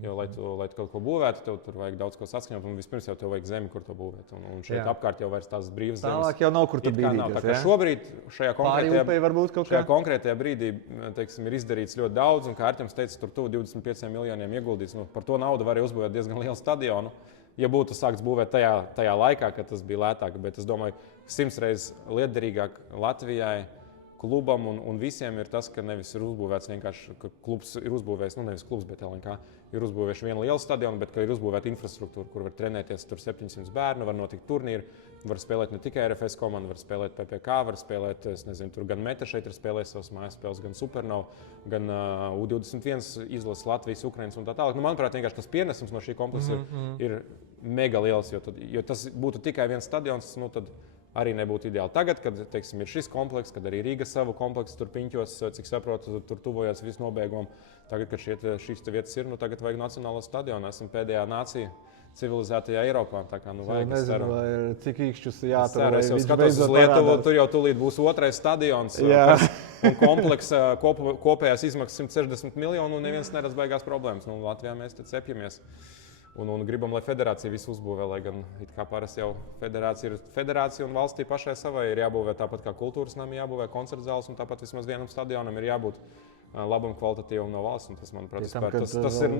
Jo, lai tu kaut ko būvētu, tev tur vajag daudz ko saskaņot, un vispirms jau tev vajag zemi, kur to būvēt. Un šeit apkārt jau vairs tās brīvas zemes. Tālāk jau nav kur tu bīdīties. Tā kā šobrīd šajā konkrētajā brīdī, teiksim, ir izdarīts ļoti daudz, un kā Artjams teica, tur tuvu 25 miljoniem ieguldīts. Par to naudu var uzbūvēt diezgan lielu stadionu. Ja būtu sākts būvēt tajā laikā, kad tas bija lētāk, bet es domāju, 100 reizes lietderīgāk Latvijai, klubam un visiem ir tas, ka nevis ir uzbūvēts vienkārši, ka klubs ir uzbūvējis, nevis klubs, bet LNK ir uzbūvējuši vienu lielu stadionu, bet ka ir uzbūvēta infrastruktūra, kur var trenēties tur 700 bērnu, var notikt turnīri, var spēlēt ne tikai RFS komandu, var spēlēt PPK, var spēlēt, es nezinu, tur gan Meta šeit ir spēlējis savas mājas spēles, gan Supernova, gan U21 izlases Latvijas, Ukrainas un tā tālāk. Manuprāt, vienkārši tas pienesums no šī kompleksa ir mega liels, jo tas būtu tikai viens stadions, tad arī nebūtu ideāli. Tagad, kad teiksim, ir šis komplekss, kad arī Rīga savu kompleksu tur Piņķos, cik saprotu, tur tuvojas visu nobeigumu. Tagad, kad šīs vietas ir, tagad vajag nacionālo stadionu. Esam pēdējā nācija civilizētajā Eiropā. Tā kā, vajag, nezinu, vai cik īkšķus jātur. Es jau skatos uz Lietuvu, tur jau tūlīt būs otrais stadions. Un kompleksa kopējās izmaksas 160 miljonu, un neviens neredz baigās problēmas. Latvijā mēs te cepjamies. Un gribam, lai federācija visu uzbūvē, lai gan kā parasti jau federācija ir federācija un valstī pašai savai ir jābūvē tāpat kā kultūras nami, jābūvē koncerta zāles un tāpat vismaz vienam stadionam ir jābūt labam kvalitatīvam no valsts. Un tas, manuprāt, tas ir,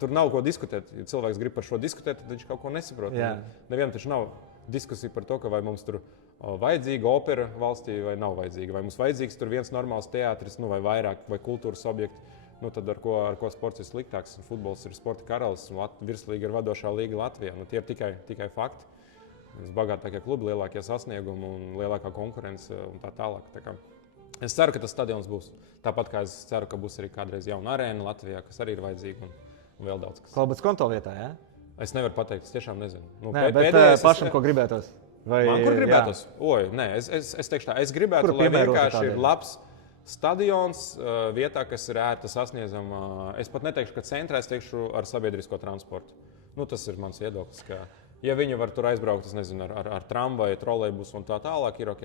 tur nav ko diskutēt. Ja cilvēks grib par šo diskutēt, tad viņš kaut ko nesaprot. Nevienam taču nav diskusija par to, ka vai mums tur vajadzīga opera valstī vai nav vajadzīga. Vai mums vajadzīgs tur viens normāls teātris, vai vairāk, vai kultūras objekti. Tad ar ko sports ir sliktāks? Futbols ir sporta karalis, un virslīga ir vadošā līga Latvijā. Tie ir tikai fakti. Bagātākie klubi, lielākie sasniegumi un lielākā konkurence un tā tālāk. Es ceru, ka tas stadions būs. Tāpat kā es ceru, ka būs arī kādreiz jauna arēna Latvijā, kas arī ir vajadzīga un vēl daudz kas. Kalbats konto vietā, jā? Es nevaru pateikt, es tiešām nezinu. Bet pašam, ko gribētos? Man kur gribētos? Es teikšu tā, es gribētu, lai vienkārši ir labs stadions vietā, kas ir ērta sasniedzama. Es pat neteikšu, ka centrā, es teikšu ar sabiedrisko transportu. Tas ir mans viedoklis, ka ja viņi var tur aizbraukt, es nezinu, ar tramvaju, trolejbusu un tā tālāk, ir ok.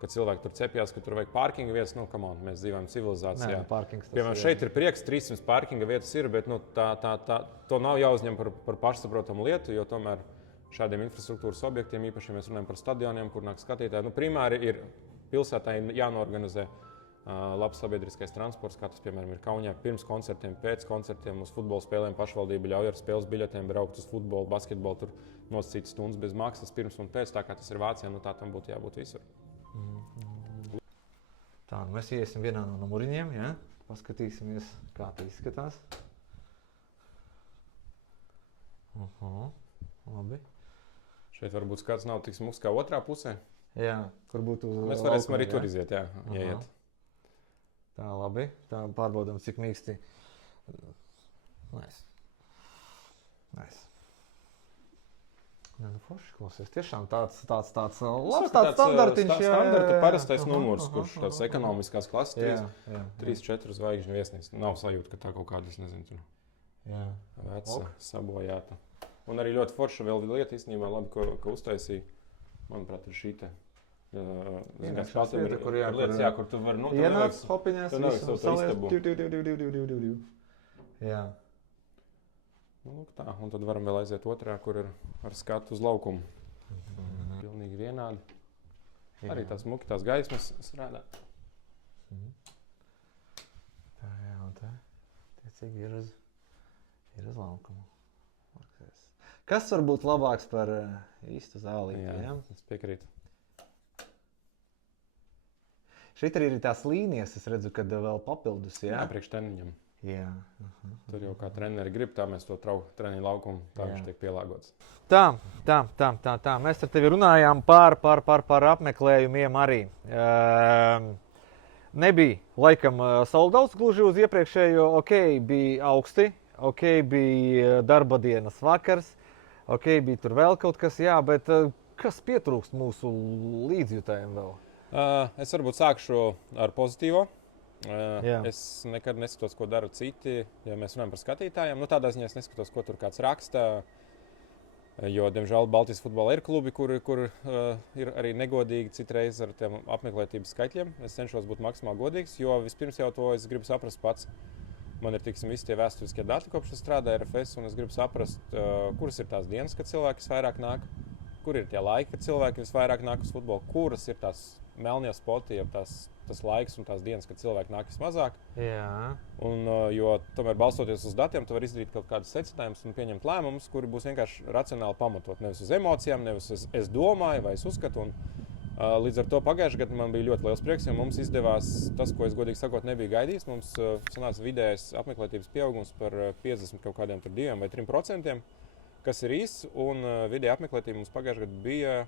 Kad cilvēki tur cepjas, ka tur vajag parkinga vietas, mēs dzīvojam civilizācijā. Piemēram, šeit ir prieks, 300 parkinga vietas ir, bet to nav jāuzņem par pašsaprotamu lietu, jo tomēr šādiem infrastruktūras objektiem, īpaši, ja mēs runājam par stadioniem, kur nāk skatītāji, primāri ir pilsētai jānorganizē labs sabiedriskais transports, kā tas, piemēram, ir Kaunijā pirms koncertiem, pēc koncertiem, uz futbola spēlēm pašvaldība ļauj ar spēles biļetēm braukt uz futbolu, basketbolu, tur nosacītas stundas bez maksas pirms un pēc, tā kā tas ir Vācijā, tā tam būtu jābūt visur. Tā, mēs iesim vienā no numuriņiem, ja? Paskatīsimies, kā tas izskatās. Labi. Šeit varbūt kāds nav tik smuks kā otrā pusē. Jā, kur būtu mēs varēsim arī tur iziet, jā, ieiet. Tā, labi. Tā pārbaudam, cik mīksti. Nice. Forši klausies. Tiešām tāds labs standartiņš. Standarta parastais numurs, kurš tāds ekonomiskās klases 3-4 zvaigžņu viesnīca. Nav sajūta, ka tā kaut kāda, es nezinu, veca, sabojāta. Un arī ļoti forša vēl lieta īstenībā labi, ko uztaisīja. Manuprāt, ir šī te. Kur tu vari ienāc, hopiņās, visu salies. Jā. Tā, un tad varam vēl aiziet otrā, kur ir ar skatu uz laukumu. Pilnīgi vienādi. Arī tās muki, tās gaismas strādā. Tā, jā, un tā. Tiecīgi ir uz laukumu. Kas var būt labāks par īstu zālīti? Jā, es piekrītu. Šeit arī ir tās līnijas, es redzu, kad vēl papildus, jā? Jā, priekš treniņam. Jā. Tur jau kā treneri grib, tā mēs to treniņu laukumu, tā viņš tiek pielāgots. Tā. Mēs ar tevi runājām par apmeklējumiem arī. Nebija, laikam, soldauts gluži uz iepriekšējo, bija augsti, bija darba dienas vakars. Bija tur vēl kaut kas, jā, bet kas pietrūkst mūsu līdzjutējiem vēl? Es varbūt sākšu ar pozitīvo. Es nekad neskatos, ko dara citi, ja mēs runājam par skatītājiem. Tādā ziņā es neskatos, ko tur kāds raksta. Jo, diemžēl, Baltijas futbolā ir klubi, kur ir arī negodīgi citreiz ar tiem apmeklētības skaitļiem. Es cenšos būt maksimāli godīgs, jo vispirms jau to es gribu saprast pats. Man ir visi tie vēsturiskie dati, kopš es strādāju RFS, un es gribu saprast, kuras ir tās dienas, kad cilvēki visvairāk nāk, kur ir tie laiki, kad cilvēki visvairāk nāk uz futbolu, kuras ir tās melnie spoti, ja tas laiks un tās dienas, kad cilvēki nāk vismazāk. Jā. Un, jo tomēr balstoties uz datiem, tu vari izdarīt kaut kādus secinājumus un pieņemt lēmumus, kuri būs vienkārši racionāli pamatot. Nevis uz emocijām, nevis es domāju vai es uzskatu. Un, līdz ar to pagājušajā gadā man bija ļoti liels prieks, jo mums izdevās tas, ko es godīgi sakot nebiju gaidījis. Mums sanāca vidējais apmeklētības pieaugums par 50 kaut kādiem 2 vai 3%, kas ir īsts. Un vidēja apmeklētība mums pagājušajā gadā bija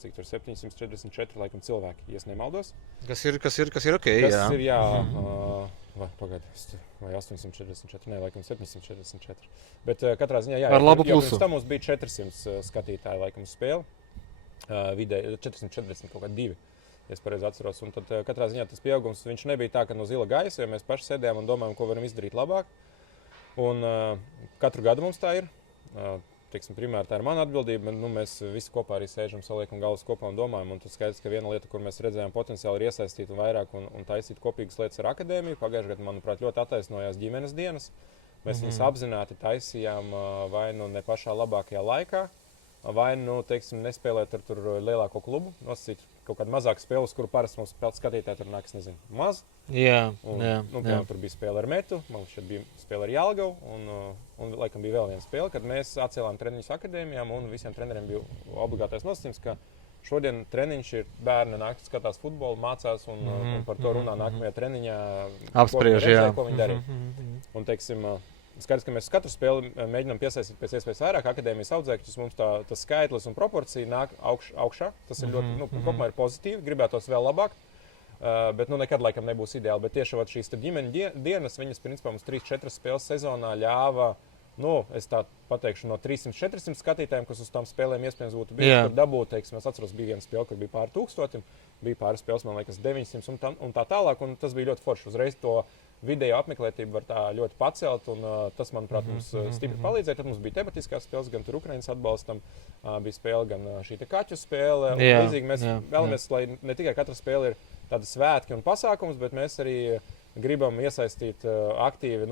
cik tur 744 laikam cilvēki, ja es nemaldos. Kas ir ok, kas ir, jā. Vai 844, ne, laikam 744. Bet katrā ziņā, jā. Ar labu plusu. Pirms tam mums bija 400 skatītāji laikam uz spēli. Vidēji 440 kaut kā 2, ja es pareizi atceros. Un tad katrā ziņā tas pieaugums, viņš nebija tā, ka no zila gaisa, jo mēs paši sēdējām un domājam, ko varam izdarīt labāk. Un katru gadu mums tā ir. Primēr tā ir mana atbildība, bet mēs visi kopā arī sēžam, saliekam galvas kopā un domājam. Un tas skaidrs, ka viena lieta, kur mēs redzējām potenciāli, ir iesaistīt un vairāk un taisīt kopīgas lietas ar akadēmiju. Pagājušajā gadā, manuprāt, ļoti attaisnojās ģimenes dienas. Mēs viņas apzināti taisījām vai nu ne pašā labākajā laikā, vai nu, nespēlēt ar tur lielāko klubu, nosacīt kaut kādu mazāku spēli, uz kuru parasti mums skatītāji tur nāk, nezinu, maz. Jā. Tur bija spēle ar Metu, man šeit bija spēle ar Jelgavu, un laikam bija vēl viena spēle, kad mēs atcēlām treniņus akadēmijām, un visiem treneriem bija obligātais nosacījums, ka šodien treniņš ir bērni nāk, skatās futbolu, mācās un par to runā nākamajā treniņā, ko viņi darīja. Un, skaidrs, ka mēs katru spēli mēģinām piesaistīt pēc iespējas vairāk akadēmijas audzēkņus. Mums tas skaitlis un proporcija nāk augšā. Tas ir ļoti, kopumā ir pozitīvi, gribētos vēl labāk, bet nekad laikam nebūs ideāli. Bet tieši šīs ģimeņu dienas, viņas principā mums 3-4 spēles sezonā ļāva, es tā pateikšu, no 300-400 skatītājiem, kas uz tām spēlēm iespējams būtu bijuši, tur dabūt, es atceros, bija viena spēle, kur bija pāri 1000, bija pāris spēles, man liekas, 900 un tā tālāk, un tas bija ļoti forši. Uzreiz to vidējo apmeklētību var tā ļoti pacelt, un tas, manuprāt, mums stipri palīdzēja. Tad mums bija tematiskās spēles, gan tur Ukrainas atbalstam, bija spēle, gan šī kaķu spēle. Līdzīgi mēs vēlamies, lai ne tikai katra spēle ir tāda svētki un pasākums, bet mēs arī gribam iesaistīt aktīvi,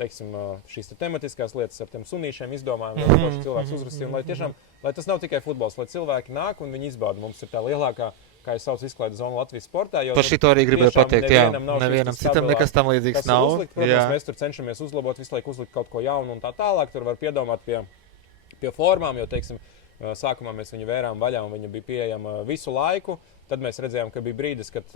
šīs tematiskās lietas ar tiem sunīšiem izdomājam, lai paši cilvēks uzrakstīja. Lai tiešām, lai tas nav tikai futbols, lai cilvēki nāk un viņi izbauda. Mums ir tā lielākā, kā es saucu, izklaides zona Latvijas sportā. Par šito arī gribēju pateikt, nevienam citam nekas tam līdzīgs nav. Protams, mēs tur cenšamies uzlabot, visu laiku uzlikt kaut ko jaunu un tā tālāk. Tur var piedomāt pie formām, jo, sākumā mēs viņu vērām vaļā un viņa bija pieejama visu laiku. Tad mēs redzējām, ka bija brīdis, kad,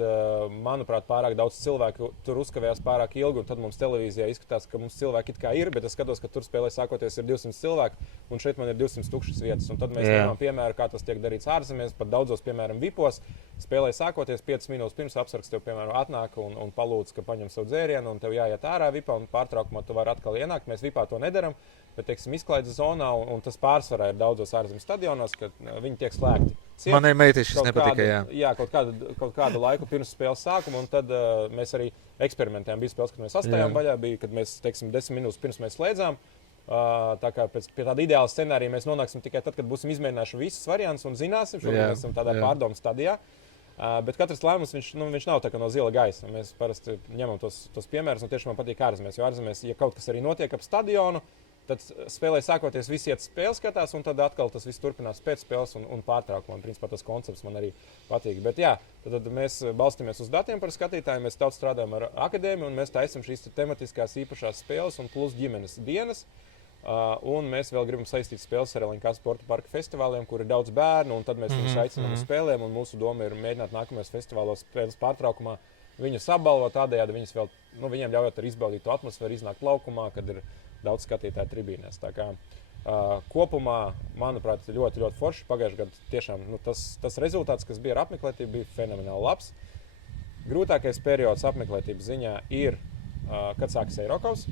manuprāt, pārāk daudz cilvēku tur uzkavējās pārāk ilgi, un tad mums televīzijā izskatās, ka mums cilvēki it kā ir, bet es skatos, ka tur spēlē sākoties ir 200 cilvēku, un šeit man ir 200 tukšas vietas. Un tad mēs ņemam piemēru, kā tas tiek darīts ārzemēs, pat daudzos, piemēram, vipos. Spēlē sākoties 5 minūtes pirms apsargs tev, piemēram, atnāk un palūdz, ka paņem savu dzērienu, un tev jāiet ārā vipā, un pārtraukumā tu vari atkal ienākt. Mēs vipā to nedaram, bet, izklaides zonā, un tas pārsvarā ir daudzos ārzemju stadionos, kad viņi tiek slēgti. Manai meitai šis nepatika, jā, kaut kādu laiku pirms spēles sākuma, un tad mēs arī eksperimentējām. Bija spēles, kad mēs astājām vaļā, bija, kad mēs, 10 minūtes pirms mēs slēdzām. Tā kā pie tāda ideāla scenārija mēs nonāksim tikai tad, kad būsim izmēģinājuši visus variantus un zināsim, šobrīd mēs esam tādā pārdomu stadijā. Bet katrs lēmums, viņš nav tā kā no zila gaisa. Mēs parasti ņemam tos piemērus, un tieši man patīk ārzemēs, jo ārzemēs, ja kaut kas arī notiek ap stadionu, tad spēlē sākoties visi iet spēles skatās, un tad atkal tas viss turpinās pēc spēles un pārtraukumā. Principā tas koncepts man arī patīk. Bet jā, tad mēs balstamies uz datiem par skatītājiem, mēs daudz strādājam ar akadēmiju, un mēs taisam šīs tematiskās īpašās spēles un plus ģimenes dienas. Un mēs vēl gribam saistīt spēles ar LNK sporta parka festivāliem, kur ir daudz bērnu, un tad mēs viņus aicinām uz spēlēm, un mūsu doma ir mēģināt nākamajos festivālos spēles pārtraukumā viņus apbalvot, tādējādi viņus vēl, viņiem ļaujot arī izbaudīt to atmosfēru, iznākt laukumā, kad ir daudz skatītāju tribīnēs. Tā kā kopumā, manuprāt, ļoti, ļoti forši. Pagājušajā gadā tiešām tas rezultāts, kas bija ar apmeklētību, bija fenomenāli labs. Grūtākais periods apmeklētības ziņā ir, kad sākas Eirokaus.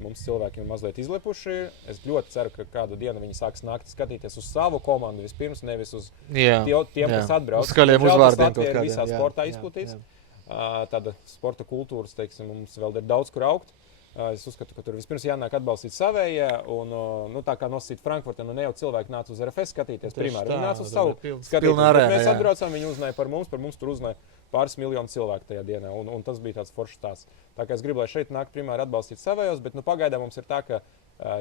Mums cilvēki ir mazliet izlepuši. Es ļoti ceru, ka kādu dienu viņi sāks nākt skatīties uz savu komandu vispirms, nevis uz tiem, kas atbrauc. Uz skaļiem uzvārdiem kaut kādiem. Visā sportā izplatīts. Tāda sporta kultūras, mums vēl ir daudz, kur augt. Es uzskatu, ka tur vispirms jānāk atbalstīt savējie, un nu, tā kā nosīt Frankfurtē, nu ne jau cilvēki nāca uz RFS skatīties primāri. Viņi nāca uz savu skatīties, bet mēs atbraucām, viņi uzzināja par mums tur uzzināja pāris miljonu cilvēku tajā dienā, un tas bija tāds foršs stāsts. Tā kā es gribu, lai šeit nāk primāri atbalstīt savējos, bet nu pagaidām mums ir tā, ka,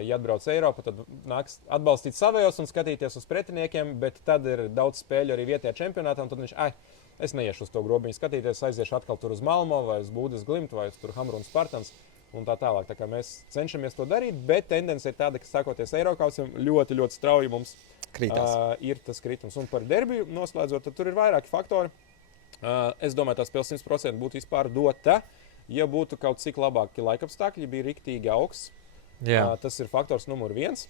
ja atbrauc Eiropa, tad nāks atbalstīt savējos un skatīties uz pretiniekiem, bet tad ir daudz spēļu arī vietējā čempionātā, un tad viņš, es neiešu uz to grobiņu skatīties, aiziešu atkal tur uz Malmo vai uz Būdes Glimtu vai uz tur Hamru un Spartans. Un tā tālāk. Tā kā mēs cenšamies to darīt, bet tendence ir tāda, ka sākoties Eirokausam ļoti, ļoti strauji mums ir tas kritums. Un par derbiju noslēdzot, tad tur ir vairāki faktori. Es domāju, tās spēles 100% būtu vispār dota, ja būtu kaut cik labāki laikapstākļi, bija riktīgi augsts. Tas ir faktors numur 1.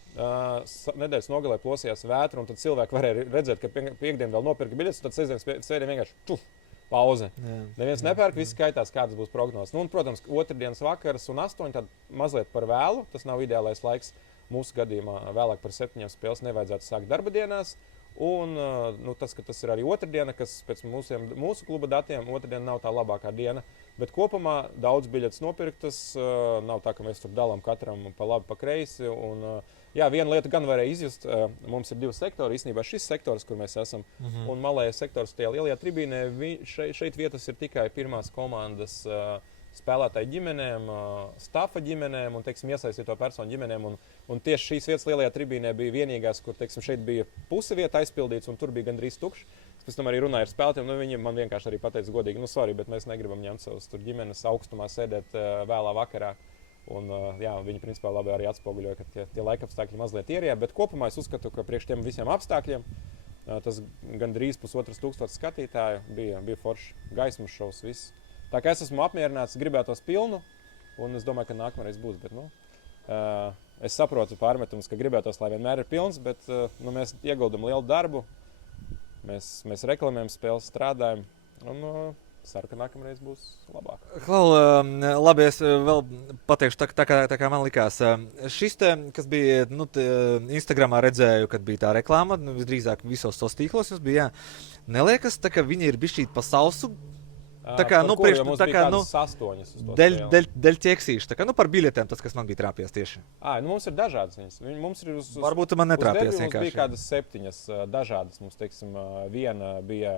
Nedēļas nogalē plosījās vētra, un tad cilvēki varēja redzēt, ka piekdien vēl nopirka biļetes, un tad svētdien vienkārši pauze. Neviens nepērk, viss skaitās, kādas būs prognozes. Nu, un, protams, otrdienas vakars un 8, tad mazliet par vēlu. Tas nav ideālais laiks. Mūsu gadījumā vēlāk par 7 spēles nevajadzētu sākt darba dienās. Un nu, tas, ka tas ir arī otrdiena, kas pēc mūsu kluba datiem otrdiena nav tā labākā diena. Bet kopumā daudz biļetes nopirktas. Nav tā, ka mēs tur dalām katram pa labi, pa kreisi. Un, jā, viena lieta gan varēja izjust. Mums ir 2 sektori. Īstenībā šis sektors, kur mēs esam, un malējais sektors tajā lielajā tribīnē, šeit vietas ir tikai pirmās komandas spēlētāju ģimenēm, stafa ģimenēm un, teiksim, iesaistīto personu ģimenēm. Un tieši šīs vietas lielajā tribīnē bija vienīgās, kur, teiksim, šeit bija puse vieta aizpildīts, un tur bija gandrīz tukšs. Es pēc tam arī runāju ar spēlētājiem, nu viņi man vienkārši arī pateica godīgi, nu sorry, bet mēs negribam ņemt savus tur ģimenes augstumā sēdēt vēlā vakarā. Un, jā, viņi principā labi arī atspoguļoja, ka tie laikapstākļi mazliet ierija, bet kopumā es uzskatu, ka priekš tiem visiem apstākļiem tas gandrīz 1500 skatītāju bija foršs gaismas šovs, viss. Tā kā es esmu apmierināts, gribētos pilnu, un es domāju, ka nākamreiz būs, bet, nu, es saprotu pārmetumus, ka gribētos, lai vienmēr ir pilns, bet, nu, mēs ieguldam lielu darbu, mēs reklamējam spēles, strādājam, un, ceru, ka nākamreiz būs labāk. Klau, labi, es vēl pateikšu, tā kā man likās. Šis te, kas bija, nu, Instagramā redzēju, kad bija tā reklāma, nu, visdrīzāk visos tos tīklos jums bija, jā. Neliekas, tā kā viņi ir bišķīt pa sausu? Tā kā, nu, tā kā, nu, 8 dēļ ķeksīšu, tā kā, nu, par biļetēm, tas, kas man bija trāpies tieši. Nu, mums ir dažādas viņas. Mums ir varbūt man netrāpies vienkārši. Mums bija kādas 7 dažādas. Mums, teiksim, viena bija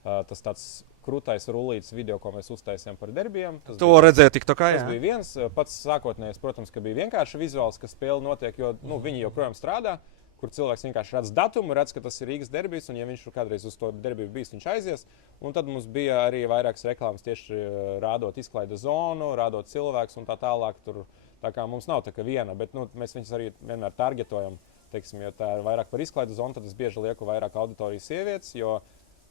tas tāds krūtais rullītis video, ko mēs uztaisījām par derbijiem. To redzēju TikTokā, jā. Tas bija viens. Pats sākotnējais, protams, ka bija vienkārši vizuāls, ka spēle notiek, jo, nu, viņi joprojām strādā, kur cilvēks vienkārši redz datumu, redz, ka tas ir Rīgas derbijs, un ja viņš kādreiz uz to derbiju bijis, viņš aizies. Un tad mums bija arī vairākas reklāmas tieši rādot izklaida zonu, rādot cilvēks un tā tālāk. Tur, tā kā mums nav tā kā viena, bet, nu, mēs viņus arī vienmēr targetojam. Teiksim, ja tā ir vairāk par izklaida zonu, tad es bieži lieku vairāk auditorijas sievietes, jo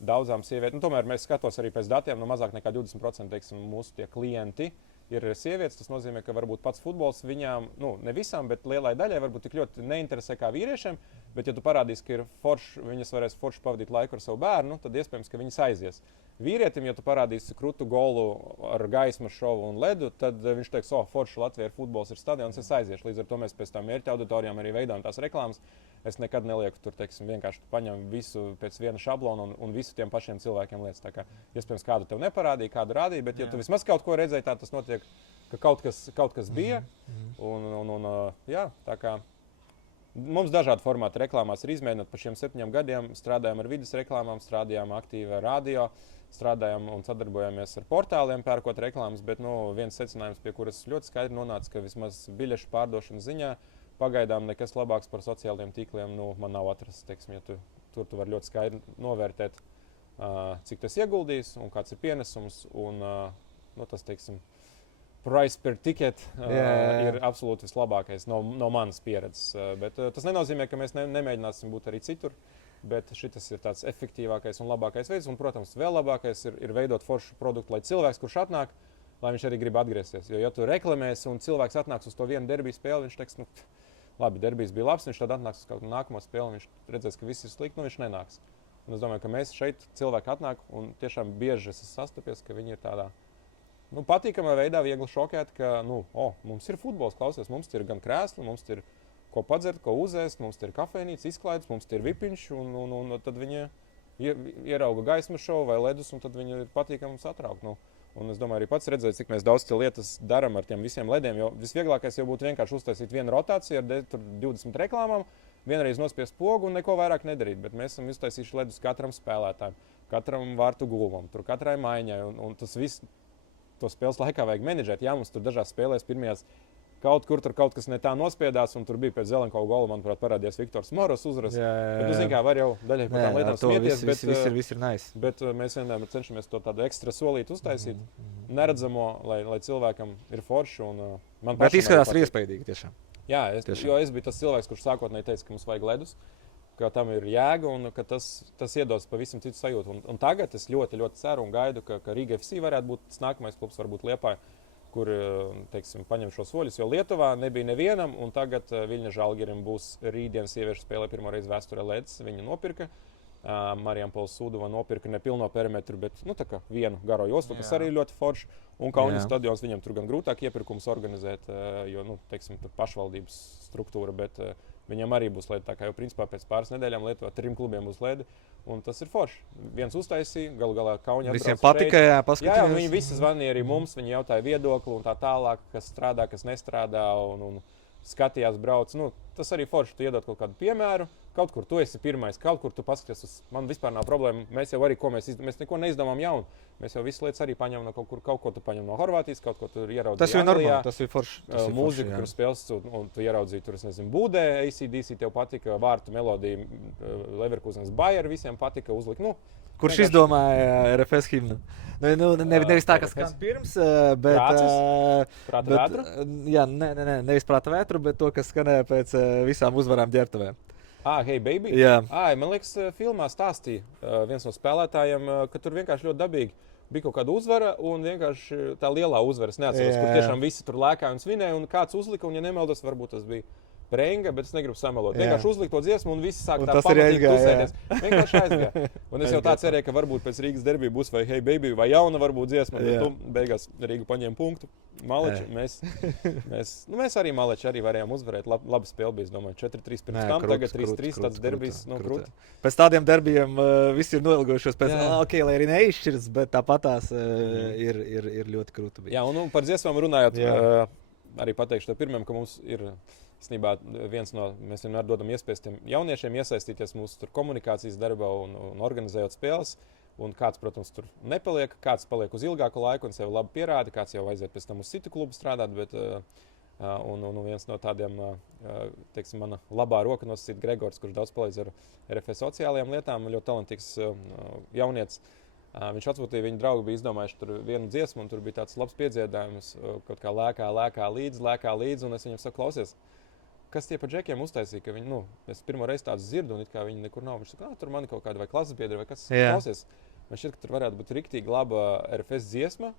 daudzām sievietēm, nu, tomēr mēs skatos arī pēc datiem, nu, mazāk nekā 20%, teiksim, mūsu tie klienti ir sievietes. Tas nozīmē, ka varbūt pats futbols viņām, nu, ne visām, bet lielai daļai varbūt tik ļoti neinteresē kā vīriešiem. Bet, ja tu parādīsi, ka ir forši, viņas varēs forši pavadīt laiku ar savu bērnu, tad iespējams, ka viņas aizies. Vīrietim, ja tu parādīsi krūtu golu ar gaismas šovu un ledu, tad viņš teiks, forši Latvijā ir futbols, ir stadions, es aiziešu. Līdz ar to mēs pēc tam mērķa auditorijām arī veidojam tās reklāmas. Es nekad nelieku tur, teiksim, vienkārši paņem visu pēc viena šablona un visu tiem pašiem cilvēkiem lietas. Tā kā, iespējams, kādu tev neparādīja, kādu rādīja, bet, ja tu vismaz kaut ko redzēji, tā tas notiek, ka kaut kas bija. Jā, tā kā mums dažādi formāti reklāmās ir izmēģināt. Pa šiem 7 gadiem strādājam ar vides reklāmām, strādājām aktīvi ar radio, strādājam un sadarbojamies ar portāliem, pērkot reklāmas, bet, nu, viens secinājums, pie kuras ļoti skaidri nonāca, ka vismaz biļešu pārdošanas ziņā pagaidām nekas labāks par sociālajiem tīkliem, nu, man nav atrasts, teiksim, ja tu vari ļoti skaidri novērtēt, cik tas ieguldīs un kāds ir pienesums, un, nu, tas, teiksim, price per ticket ir absolūti vislabākais no manas pieredzes, bet tas nenozīmē, ka mēs nemēģināsim būt arī citur, bet šis ir tāds efektīvākais un labākais veids, un, protams, vēl labākais ir veidot foršu produktu, lai cilvēks, kurš atnāk, lai viņš arī grib atgriezties, jo, ja tu reklamēsi un cilvēks atnāks uz to vienu derbiju spēli, viņš teiks, nu, labi, derbijs bija labs, viņš tad atnāks uz kaut kādu nākamo spēli, viņš redzēs, ka viss ir slikti, nu viņš nenāks. Un es domāju, ka mēs šeit cilvēki atnāk un tiešām bieži esmu sastapies, ka viņi ir tādā, nu, patīkamā veidā viegli šokēti, ka, nu, mums ir futbols, klausies, mums ir gan krēsli, mums ir ko padzert, ko uzēst, mums ir kafejnīca, izklaides, mums ir vipiņš, un tad viņi ierauga gaismas šovu vai ledus, un tad viņi ir patīkami satraukt. Nu, Un es domāju, arī pats redzēju, cik mēs daudz lietas darām ar tiem visiem lediem. Jo visvieglākais jau būtu vienkārši uztaisīt vienu rotāciju ar 20 reklāmām, vienreiz nospiest pogu un neko vairāk nedarīt. Bet mēs esam uztaisījuši ledus katram spēlētājam, katram vārtu gulumam, katrai maiņai. Un tas viss to spēles laikā vajag menedžēt. Jā, mums tur dažās spēlēs pirmajās kaut kur tur kaut kas ne tā nospiedās, un tur bija pēc Zelenkovu gola, manuprāt, parādījās Viktors Moros uzvaras. Bet, zini, kā var jau daļai par tām lietām smieties, viss ir nice. Bet mēs vienmēr cenšamies to tādu ekstra solīti uztaisīt, neredzamo, lai cilvēkam ir forši. Bet izskatās arī iespaidīgi tiešām. Jā, jo es biju tas cilvēks, kurš sākotnēji teica, ka mums vajag ledus, ka tam ir jēga un ka tas iedos pavisam citu sajūtu. Un tagad es ļoti, ļoti ceru un gaidu, ka Riga FC varētu būt tas nākamais klubs, varbūt Liepāja, kur, teiksim, paņem šo soļus, jo Lietuvā nebija nevienam, un tagad Viļņa Žalgirim būs rītdienas sieviešu spēlē pirmoreiz vēsturē ledus. Viņa nopirka. Marijampols Sūduva nopirka ne pilno perimetru, bet tā kā vienu garo joslu, kas arī ļoti forši. Un Kaunas stadions viņam tur gan grūtāk iepirkums organizēt, jo, teiksim, tur pašvaldības struktūra, bet viņam arī būs ledi. Tā kā jau principā pēc pāris nedēļām Lietuvā 3 klubiem būs ledi, un tas ir forši. Viens uztaisīja, galu galā Kauni atbrauc visiem patika, šeit. Jā, paskatījās. Jā, viņi visi zvanīja arī mums, viņi jautāja viedokli un tā tālāk, kas strādā, kas nestrādā, un skatījās, brauc. Tas arī forši, tu iedod kaut kādu piemēru. Kaut kur tu esi pirmais, kaut kur tu paskaties, man vispār nav problēma. Mēs jau arī, mēs neko neizdomām jaunu. Mēs jau visas lietas arī paņemam no kaut ko tu paņem no Horvātijas, kaut ko tur ieraudzīji. Tas ir normāli, tas ir forši. Mūziku, kur spēles, un tu ieraudzīji tur, es nezinu, Būdē, ACDC tev patika, vārtu melodija, Leverkusenas Bayer visiem patika uzlikt. Kurš izdomāja RFS himnu? Nevis tā, kas skan pirms, bet... Prāta vētru? Jā, nevis prāta vētru, bet to, kas skanēja pēc visām uzvarām ģērbtuvēm. Hey baby? Jā. Man liekas, filmā stāstīja viens no spēlētājiem, ka tur vienkārši ļoti dabīgi bija kaut kāda uzvara un vienkārši tā lielā uzvara. Es neatceros, kur tiešām visi tur lēkāja un svinēja un kāds uzlika, un ja nemaldos, varbūt tas bija Prenga, bet es negribu samelot. Vienkārši uzlikt to dziesmu un visi sāk tā pamatīgi tusēties. Vienkārši aizgāja. Un es jau tā cerēju, ka varbūt pēc Rīgas derbija būs vai Hey baby vai jauna varbūt dziesma, bet tu beigās Rīga paņēma punktu. Maleči, mēs arī Maleči arī varējām uzvarēt. Laba spēle bija, es domāju, 4-3 pirms tam, tagad 3-3, tāds derbijs, krūti. Pēc tādiem derbijiem visi ir noilgojušies pēc, lai arī neizšķirs, bet tāpatās ir ļoti krūti. Jā, un par dziesmām runājot, arī pateikšu tev pirmiem, ka mums ir īstenībā mēs vienmēr dodam iespējas tiem jauniešiem iesaistīties mūsu komunikācijas darbā un organizējot spēles. Un kāds, protams, tur nepaliek, kāds paliek uz ilgāku laiku un sev labi pierāda, kāds jau aiziet pēc tam uz citu klubu strādāt. Bet, un viens no tādiem, teiksim, mana labā roka nosacīt Gregors, kurš daudz palīdz ar RFS sociālajām lietām, ļoti talantīgs jaunietis. Viņš atsūtīja, viņa draugi bija izdomājuši tur vienu dziesmu, un tur bija tāds labs piedziedājums, kaut kā lēkā līdzi, un es viņam saku, klausies, kas tie pa džekiem uztaisīja, ka viņi, es pirmo reizi tāds dzirdu, un it kā viņi nekur nav. Viņš saka, tur mani kaut kāda vai klases biedri, vai kas, klausies. Man šķiet, ka tur varētu būt riktīgi laba RFS dziesma,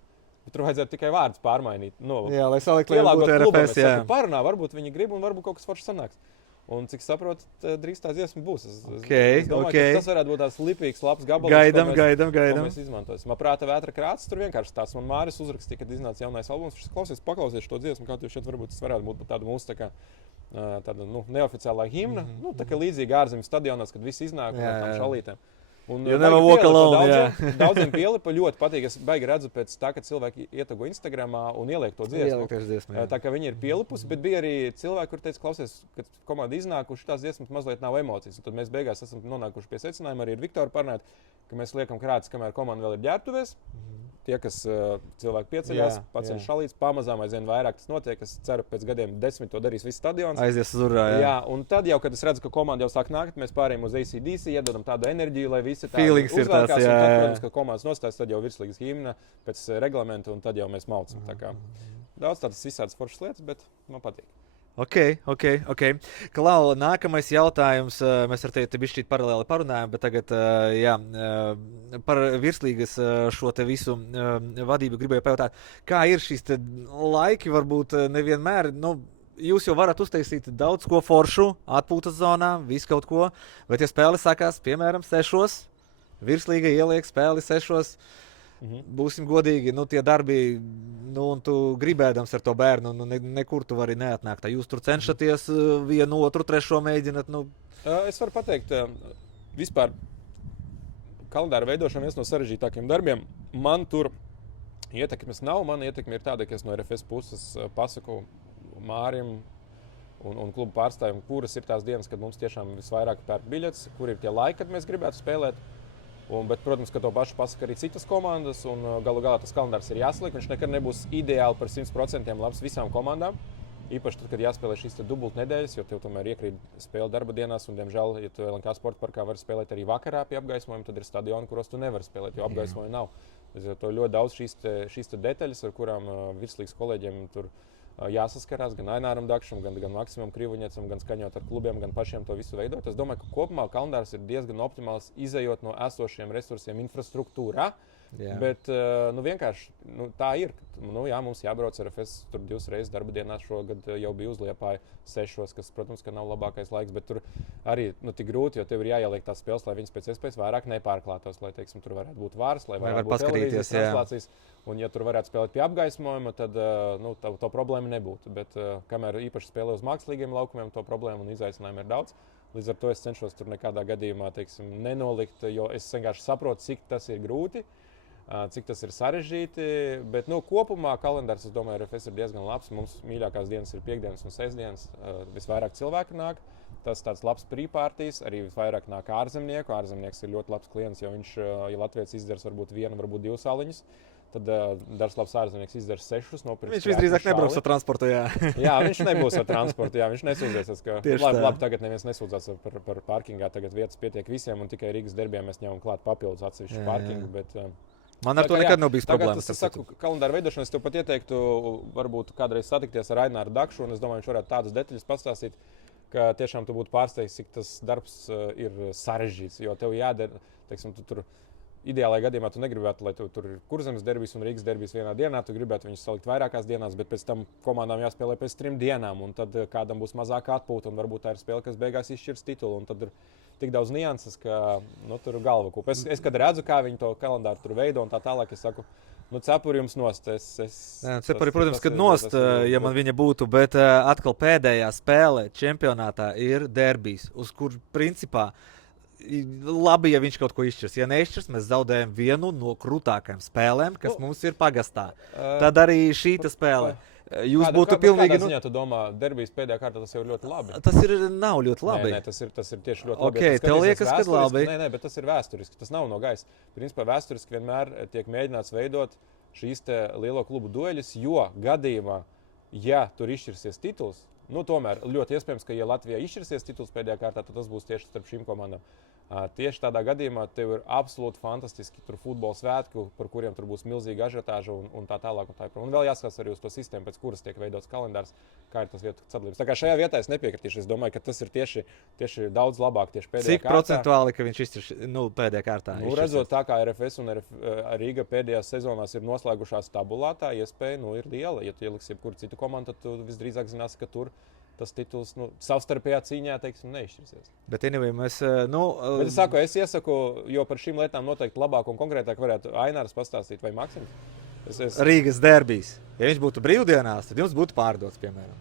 bet tur vajadzētu tikai vārdus pārmainīt. Jā, lai salikt, lai būtu RFS, jā. Parunā, varbūt viņi grib, un varbūt kaut kas forši sanāks. Un cik saprotu, drīz tā dziesma būs. Es domāju, ka tas varētu būt tāds lipīgs, labs gabaliņš, ko mēs izmantosim. Prāta vētra krāts, tur vienkārši tāds. Man Māris uzrakstīja, kad iznāca jaunais albums. Viņš paklausies šo dziesmu, kā tu šeit varbūt tas varētu būt tāda mūsu tāda neoficiālā himna. Tā kā līdzīgi ārzemju stadionās, kad visi iznāk un ar tām šalītēm. Daudziem pielipa ļoti patīk. Es baigi redzu pēc tā, ka cilvēki ietago Instagramā un ieliek to dziesmu. Tā kā viņi ir pielipusi, bet bija arī cilvēki, kur teica, klausies, kad komanda iznāk, uz tās dziesmas mazliet nav emocijas. Un tad mēs beigās esam nonākuši pie secinājuma arī ar Viktoru parunāt, ka mēs liekam krātis, kamēr komanda vēl ir ģērbtuvēs. Tie, kas cilvēki pieceļās, paceļ šalītes, pamazām aizvien vairāk tas notiek. Es ceru, pēc gadiem 10 to darīs viss stadions. Aizies uz urā, jā. Un tad jau, kad es redzu, ka komanda jau sāk nākt, mēs pārējām uz ACDC, iedodam tādu enerģiju, lai visi tā uzvelkās. Un tad, protams, kad komandas nostājas, tad jau virslīgas himna pēc reglamenta, un tad jau mēs maucam. Tā kā daudz tādas visādas foršas lietas, bet man patīk. Ok. Klau, nākamais jautājums. Mēs ar tevi bišķīt paralēli parunājam, bet tagad par virslīgas šo te visu vadību gribēju pajautāt. Kā ir šīs te laiki, varbūt nevienmēr, jūs jau varat uztaisīt daudz ko foršu, atpūtas zonā, visu kaut ko, bet ja spēle sākās, piemēram, 6, virslīga ieliek spēli 6, būsim godīgi, tie darbi, un tu gribēdams ar to bērnu, nekur tu vari neatnākt. Jūs tur cenšaties vienu, otru, trešo mēģināt. Es varu pateikt, vispār kalendāra veidošana viens no sarežģītākiem darbiem. Man tur ietekmes nav. Mana ietekme ir tāda, ka es no RFS puses pasaku Mārim un klubu pārstāvjiem, kuras ir tās dienas, kad mums tiešām visvairāk pērk biļetes, kur ir tie laiki, kad mēs gribētu spēlēt. Bet, protams, ka to pašu pasaka arī citas komandas, un galu galā tas kalendārs ir jāsaliek. Viņš nekad nebūs ideāli par 100% labs visām komandām. Īpaši tad, kad jāspēlē šīs dubult nedēļas, jo tev tomēr iekrīt spēle darba dienās, un, diemžēl, ja tu LNK sporta parkā vari spēlēt arī vakarā pie apgaismojuma, tad ir stadioni, kuros tu nevari spēlēt, jo apgaismojuma nav. To ļoti daudz šīs detaļas, ar kurām virslīgas kolēģiem tur jāsaskarās, gan Aināram Dakšam, gan Maksimam Krivuņecam, gan skaņot ar klubiem, gan pašiem to visu veidot. Es domāju, ka kopumā kalendārs ir diezgan optimāls, izejot no esošiem resursiem infrastruktūrā. Jā. Bet vienkārši tā ir. Mums jābrauc ar RFS tur 2 reizes darba dienā. Šogad jau bija uz Liepāju 6, kas, protams, ka nav labākais laiks, bet tur arī tik grūti, jo tev ir jāieliek tās spēles, lai viņas pēc iespējas vairāk nepārklātos, lai, teiksim, tur varētu būt vārs, lai varētu būt televīzijas translācijas. Un, ja tur varētu spēlēt pie apgaismojuma, tad to problēmu nebūtu. Bet kamēr īpaši spēlē uz mākslīgiem laukumiem, to problēmu un izaicinājumu ir daudz. Līdz ar to es cenšos tur nekādā gadījumā, nenolikt, jo es vienkārši saprotu, cik tas ir grūti. Cik tas ir sarežģīti, bet kopumā kalendārs, es domāju, RFS ir diezgan labs. Mums mīļākās dienas ir piekdienas un sestdienas. Visvairāk cilvēku nāk. Tas tāds labs prīpārtīs, arī visvairāk nāk ārzemnieku. Ārzemnieks ir ļoti labs klients, jo viņš, ja Latvijas izdzers varbūt 1, varbūt 2 saliņas, tad darbs labs ārzemnieks izdzers 6. Viņš visdrīzāk nebrauks ar transportu, jā. Jā, viņš nebūs ar transportu, jā, viņš nesūdzēsies, ka labi, tagad neviens nesūdzās par parkingā, tagad vietas pietiek visiem, un tikai Rīgas derbijā mēs ņemam klāt papildus atsevišķu parkingu, bet... Man ar to nekad nav bijis problēmas. Es saku, kalendāra veidošana, es tev pat ieteiktu, varbūt kādreiz satikties ar Aināru Dakšu, un es domāju, viņš varētu tādas detaļas pastāstīt, ka tiešām tu būtu pārsteigts, cik tas darbs ir sarežģīts, jo tev jādara, teiksim, tu tur ideālajā gadījumā tu negribētu, lai tur ir Kurzemes derbijas un Rīgas derbijas vienā dienā, tu gribētu viņus salikt vairākās dienās, bet pēc tam komandām jāspēlē pēc 3 dienām, un tad kādam būs mazāka atpūta, un varbūt tā ir spēle, kas beigās izšķirs titulu, un tad ir tik daudz nianses, ka tur ir galva kūpa. Es kad redzu, kā viņi to kalendāru tur veido un tā tālāk, es saku, cepuri jums nost. Cepuri, protams, kad nost, ja man viņa būtu, bet atkal pēdējā spēle čempionātā ir derbijas, uz kur principā labi, ja viņš kaut ko izšķirs. Ja neizšķirs, mēs zaudējam vienu no krūtākajām spēlēm, kas mums ir pagastā. Tad arī šī spēle. Jūs būtu pilnīgi... Kādā ziņā tu domā, derbijas pēdējā kārtā tas jau ir ļoti labi? Tas nav ļoti labi. Nē, tas ir tieši ļoti labi. Okay, tev liekas, ka labi. Nē, bet tas ir vēsturiski. Tas nav no gaisa. Principā vēsturiski vienmēr tiek mēģināts veidot šīs lielo klubu dueļus, jo gadījumā, ja tur izšķirsies tituls, tomēr ļoti iespējams, ka, ja Latvijā izšķirsies tituls pēdējā kārtā, tad tas būs tieši starp šīm komandām. Tieši tādā gadījumā tev ir absolūti fantastiski futbola svētki, par kuriem tur būs milzīga ažiotāža un tā tālāk. Un vēl jāskatās arī uz to sistēmu, pēc kuras tiek veidots kalendārs, kā ir tas vietu sadalījums. Tā kā šajā vietā es nepiekritīšu. Es domāju, ka tas ir tieši daudz labāk tieši pēdējā kārtā. Cik procentuāli, ka viņš izšķirs pēdējā kārtā? Redzot tā, kā RFS un Rīga pēdējās sezonās ir noslēgušās tabulā, tā iespēja ir liela. Ja tu ieliksi jebkuru citu komandu, tad tu visdrīzāk zināsi, ka tur tas tituls savstarpējā cīņā, neizšķirsies. Bet anyway, mēs, Bet es iesaku, jo par šīm lietām noteikti labāk un konkrētāk varētu Ainārs pastāstīt vai Maksims. Rīgas derbijas. Ja viņš būtu brīvdienās, tad jums būtu pārdots, piemēram.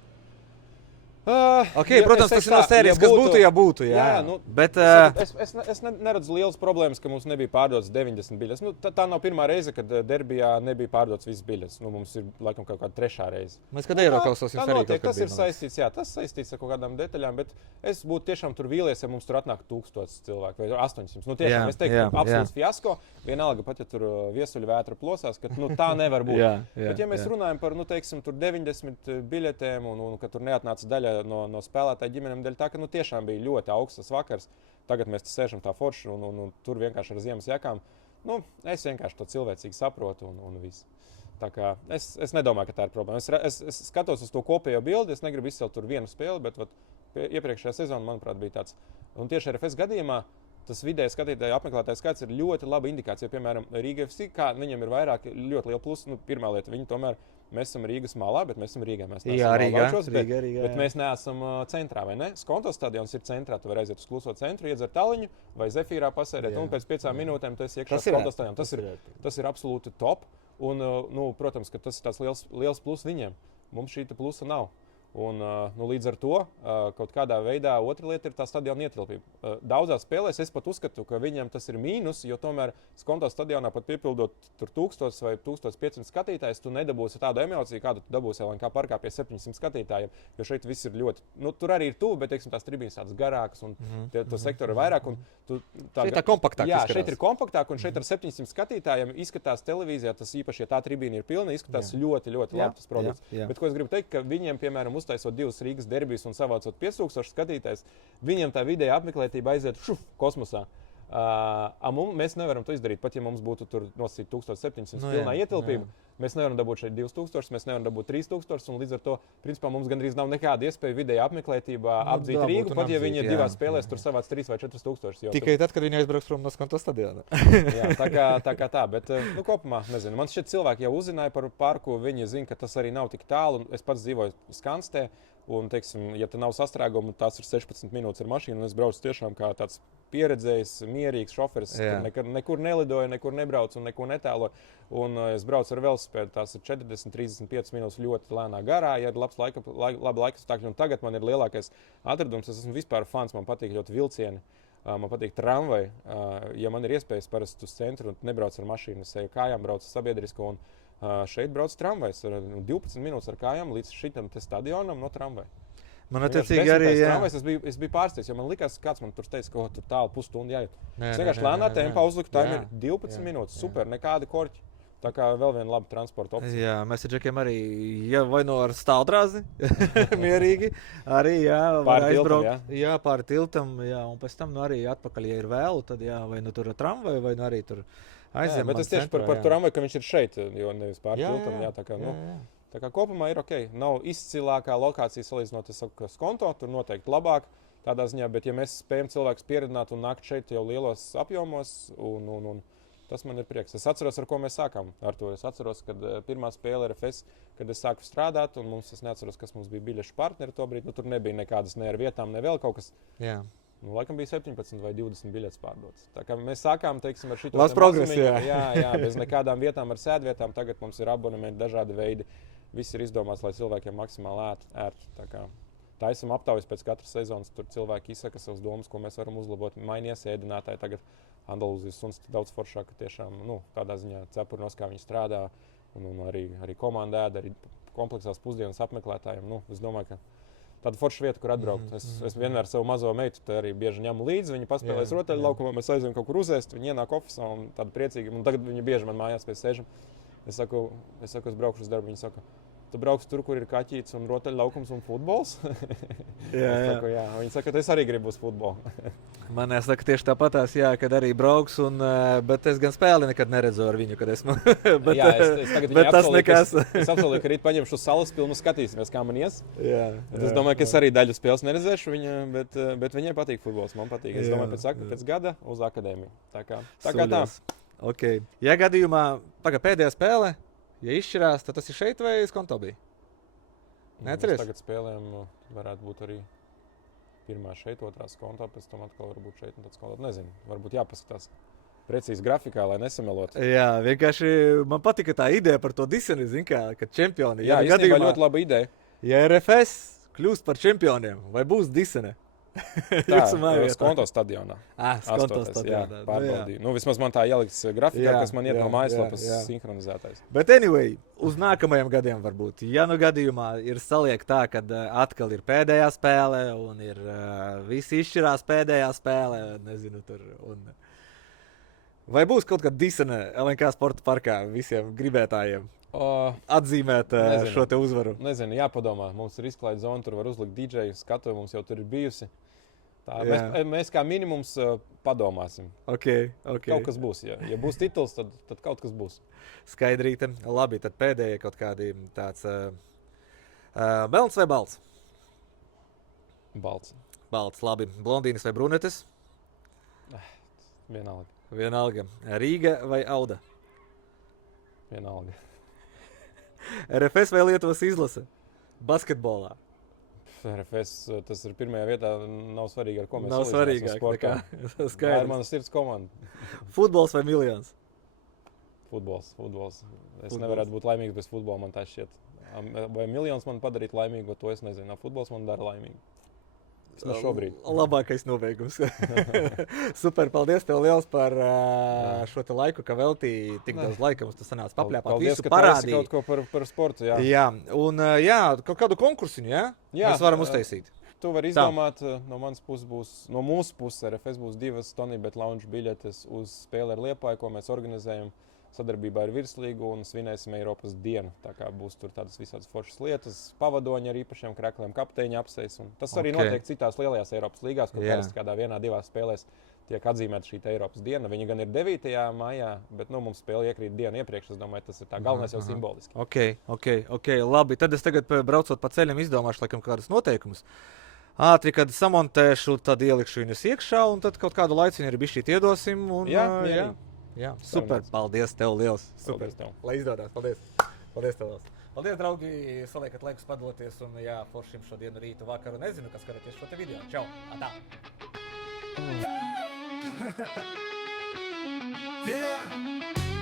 Protams, tas ir no sērijas, kas būtu, ja būtu. Jā. Bet, es neredzu lielas problēmas, ka mums nebija pārdotas 90 biļetes. Tā nav pirmā reize, kad derbijā nebija pārdotas visas biļetes. Mums ir laikam kaut kāda 3. reize. Mēs kad Eiroklausos jums arī tas ir saistīts, tas saistīts ar kaut kādām detaļām, bet es būtu tiešām tur vīlies, ja mums tur atnāk 1000 cilvēku vai 800. Tiešām, es teiktu, absolūts fiasko. Vienalga, pat ja tur viesuļu vētra plosās, ka tā nevar būt. Bet ja mēs runājam par, teiksim, tur 90 biļetēm un ka tur neatnāca daļa no spēlētāju ģimenēm dēļ tā, ka tiešām bija ļoti augsts vakars. Tagad mēs sēžam tā forši un tur vienkārši ar ziemas jakām. Es vienkārši to cilvēcīgi saprotu un viss. Tā kā es nedomāju, ka tā ir problēma. Es skatos uz to kopējo bildi, es negribu izcelt tur vienu spēli, bet iepriekšējā sezona, manuprāt, bija tāds. Un tieši RFS gadījumā tas vidēji skatītāju apmeklētāju skaits ir ļoti laba indikācija. Piemēram, Rīga FC, kā viņam ir vairāk ļoti liela plusa. Pirmā lieta, viņi tomēr, mēs esam Rīgas malā, bet mēs esam Rīgā. Mēs neesam Valčos, bet mēs neesam centrā, vai ne? Skonto stadions ir centrā, tu vari aiziet uz kluso centru, iedzert taliņu vai zefīrā pasēdēt, un pēc 5 minūtēm tu esi iekšā Skonto stadionā. Tas ir absolūti top, un, protams, ka tas ir tāds liels plus viņiem. Mums šī plusa nav. Un, līdz ar to kaut kādā veidā otra lieta ir tā stadiona ietilpība. Daudzās spēlēs es pat uzskatu, ka viņiem tas ir mīnus, jo tomēr Skonto stadionā pat piepildot tur 1000 vai 1500 skatītājus, tu nedabūsi tādu emociju, kādu tu dabūsi LNK parkā pie 700 skatītājiem. Jo šeit viss ir ļoti, tur arī ir tuvu, bet teiksim, tās tribīnes tādas garākas un to sektoru ir vairāk. Šeit tā kompaktāk. Jā, šeit ir kompaktāk un šeit ar 700 skatītājiem izskatās televīzijā, tas īpaši, ja tā tribīna ir pilna, izskatās ļoti, ļoti labi tas produkts. Bet ko es gribu teikt, ka viņiem, piemēram, uztaisot 2 Rīgas derbijas un savācot 5000 skatītājus, viņiem tā vidēja apmeklētība aiziet kosmosā. Mēs nevaram to izdarīt, pat ja mums būtu tur nosīt 1700 pilnā ietilpība. Mēs nevaram dabūt šeit 2000, mēs nevaram dabūt 3000, un līdz ar to, principā, mums gandrīz nav nekāda iespēja vidējā apmeklētībā apdzīt Rīgu, pat ja viņi 2 spēlēs tur savāc 3 vai 4000. Tikai tad, kad viņi aizbrauks prom no Skonto stadiona. Jā, tā kā tā, bet kopumā, nezinu, man šķiet cilvēki jau uzzināja par parku, viņi zina, ka tas arī nav tik tālu, un es pats dzīvoju Skanstē, un, teiksim, ja te nav sastrēguma, tās ir 16 minūtes ar mašīnu, un es braucu tiešām kā tāds pieredzējis, mierīgs šoferis, nekur nelidoju, nekur nebraucu un neko netēloju. Un es braucu ar velosipēdu, tās ir 40-35 minūtes ļoti lēnā garā, ja ir labi laika stākļi. Un tagad man ir lielākais atradums, es esmu vispār fans, man patīk ļoti vilcieni, man patīk tramvai. Ja man ir iespējas parasti uz centru un nebraucu ar mašīnu, es eju kājām, braucu sabiedrisko, un šeit brauc tramvajs ar 12 minūtes ar kājām līdz šitam stadionam no tramvaja. Man attiecīgi arī Es biju pārsteigts, jo man likās, kāds man tur teica, ka tur tālu pusstundu jāiet. Es vienkārši lēnā tempā uzliku timeru 12 minūtes. Super, nekādi korķi. Tā kā vēl viena laba transporta opcija. Jā, mēs ar Džekiem arī, vai no ar stāvdrāzi, mierīgi, arī, pāri tiltam, pāri tiltam, un pēc tam arī atpakaļ, ja ir vēlu, tad vai nu tur ar tramvaju, vai nu arī tur aiziem. Bet es tieši par tramvaju, ka viņš ir šeit, jo nevis pāri tiltam, tā kā kopumā ir ok. Nav izcilākā lokācija salīdzinot, es saku, ka Skonto, tur noteikti labāk tādā ziņā, bet ja mēs spējam cilvēkus pieredzināt un nākt šeit jau lielos apjomos, un tas man ir prieks. Es atceros, ar ko mēs sākām ar to. Es atceros, kad pirmā spēle RFS, kad es sāku strādāt, un es neatceros, kas mums bija biļešu partneri tobrīd. Tur nebija nekādas ne ar vietām, ne vēl kaut kas. Jā. Laikam bija 17 vai 20 biļetes pārdotas. Tā kā mēs sākām, teiksim, ar šito progresu. Jā, bez nekādām vietām ar sēdvietām. Tagad mums ir abonementi dažādi veidi. Viss ir izdomāts, lai cilvēkiem maksimāli ērti. Taisam aptaujas pēc katras sezonas. Tur cilvēki izsaka savas domas, ko mēs varam uzlabot. Mainies ēdinātāji tagad. Andalūzijas suns daudz foršāk, tiešām tādā ziņā cepurnos, kā viņi strādā, un arī komanda ēda, arī kompleksās pusdienas apmeklētājiem. Es domāju, ka tāda forša vieta, kur atbraukt. Es vienmēr savu mazo meitu arī bieži ņemu līdzi, viņi paspēlēs rotaļlaukumā, mēs aizējam kaut kur uzēst, viņi ienāk ofisā un tāda priecīga. Un tagad viņi bieži man mājās pie sēžam. Es saku, es braukšu uz darbu, viņi saka, tu brauks tur, kur ir kaķītis un rotaļlaukums un futbols? Saku, jā. Viņi saka, ka es arī gribu uz futbolu. Man jāsaka tieši tāpatās, kad arī brauks, bet es gan spēli nekad neredzu ar viņu, kad esmu. bet tas nekas. Es apsolīju, ka rīt paņemšu uz salas pilnu, skatīsimies, kā man ies. Es domāju, ka es arī daļu spēles neredzēšu viņa, bet viņai patīk futbols, man patīk. Es domāju, pēc gada uz akadēmiju. Tā kā tā. Okay. Ja gadījumā pēdējā spēle, ja izšķirās, tad tas ir šeit vai Skonto bija? Neatceries? Tagad spēlēm varētu būt arī pirmā šeit, otrā Skonto, pēc tam atkal varbūt šeit un tad Skonto. Nezinu, varbūt jāpaskatās precīzi grafikā, lai nesamelot. Jā, vienkārši man patika tā ideja par to diseni, ka čempioni. Jā, īstenībā ļoti laba ideja. Ja RFS kļūst par čempioniem, vai būs disene? Tā, Skonto stadionā. Skonto stadionā. Pārbaudīju. Vismaz man tā ielikts grafikā, kas man iet no mājaslapas sinhronizētais. Bet anyway, uz nākamajiem gadiem varbūt. Ja gadījumā ir saliek tā, kad atkal ir pēdējā spēle un ir visi izšķirās pēdējā spēle, nezinu tur. Vai būs kaut kāda disene LNK sporta parkā visiem gribētājiem? Atzīmēt šo te uzvaru. Nezinu, jāpadomā. Mums ir izklaides zona, tur var uzlikt DJ skatu, mums jau tur ir bijusi. Mēs kā minimums padomāsim. Okay. Kaut kas būs. Ja būs tituls, tad kaut kas būs. Skaidrīte. Labi, tad pēdējie kaut kādi tāds melns vai balts? Balts. Balts, labi. Blondīnis vai brunetes? Vienalga. Rīga vai Auda? Vienalga. RFS vai Lietuvas izlase? Basketbolā. RFS, tas ir pirmajā vietā, nav svarīgi, ar ko mēs nav svarīgāk sportā. Tā ir mana sirds komanda. Futbols vai miljons? Futbols. Es nevarētu būt laimīgs bez futbola, man tā šķiet. Vai miljons man padarīt laimīgu, to es nezinu. Futbols man dara laimīgu. Vismaz šobrīd. Labākais nobeigums. Super, paldies tev liels par šo te laiku, ka veltīji tik daudz laika mums tu sanāca papļāpāt. Paldies, Visu ka parādīji. kaut ko par sportu. Jā, Jā, un kaut kādu konkursiņu, jā? Jā, Mēs varam uztaisīt. Tu vari izdomāt, no manas puses būs, no mūsu puses RFS būs 2 Tonybet lounge biļetes uz spēli ar Liepāju, ko mēs organizējam sadarbībā ar Virslīgu un svinēsim Eiropas dienu. Tā kā būs tur tādas visādas foršas lietas, pavadoņi ar īpašiem krekliem, kapteiņa apseis. Tas arī notiek citās lielajās Eiropas līgās, kur parasti kādā vienā, 2 spēlēs tiek atzīmēta šī Eiropas diena. Viņa gan ir 9. maijā, bet mums spēle iekrīt dienu iepriekš. Es domāju, tas ir tā galvenais jau simboliski. Ok, labi. Tad es tagad braucot pa ceļam izdomāšu laikam kādus noteikumus. Ātri, kad samontēšu, tad ielikšu viņus iekšā un tad kaut kādu laiciņu arī bišķīt iedosim. Un, jā, super, paldies tev liels. Super, Paldies tev. Lai izdodas, paldies. Paldies tev liels. Paldies, draugi, saliekat laikus padaloties un jā, foršim šodienu rītu vakaru. Nezinu, kas skatāties šo te video. Čau, atā. Yeah.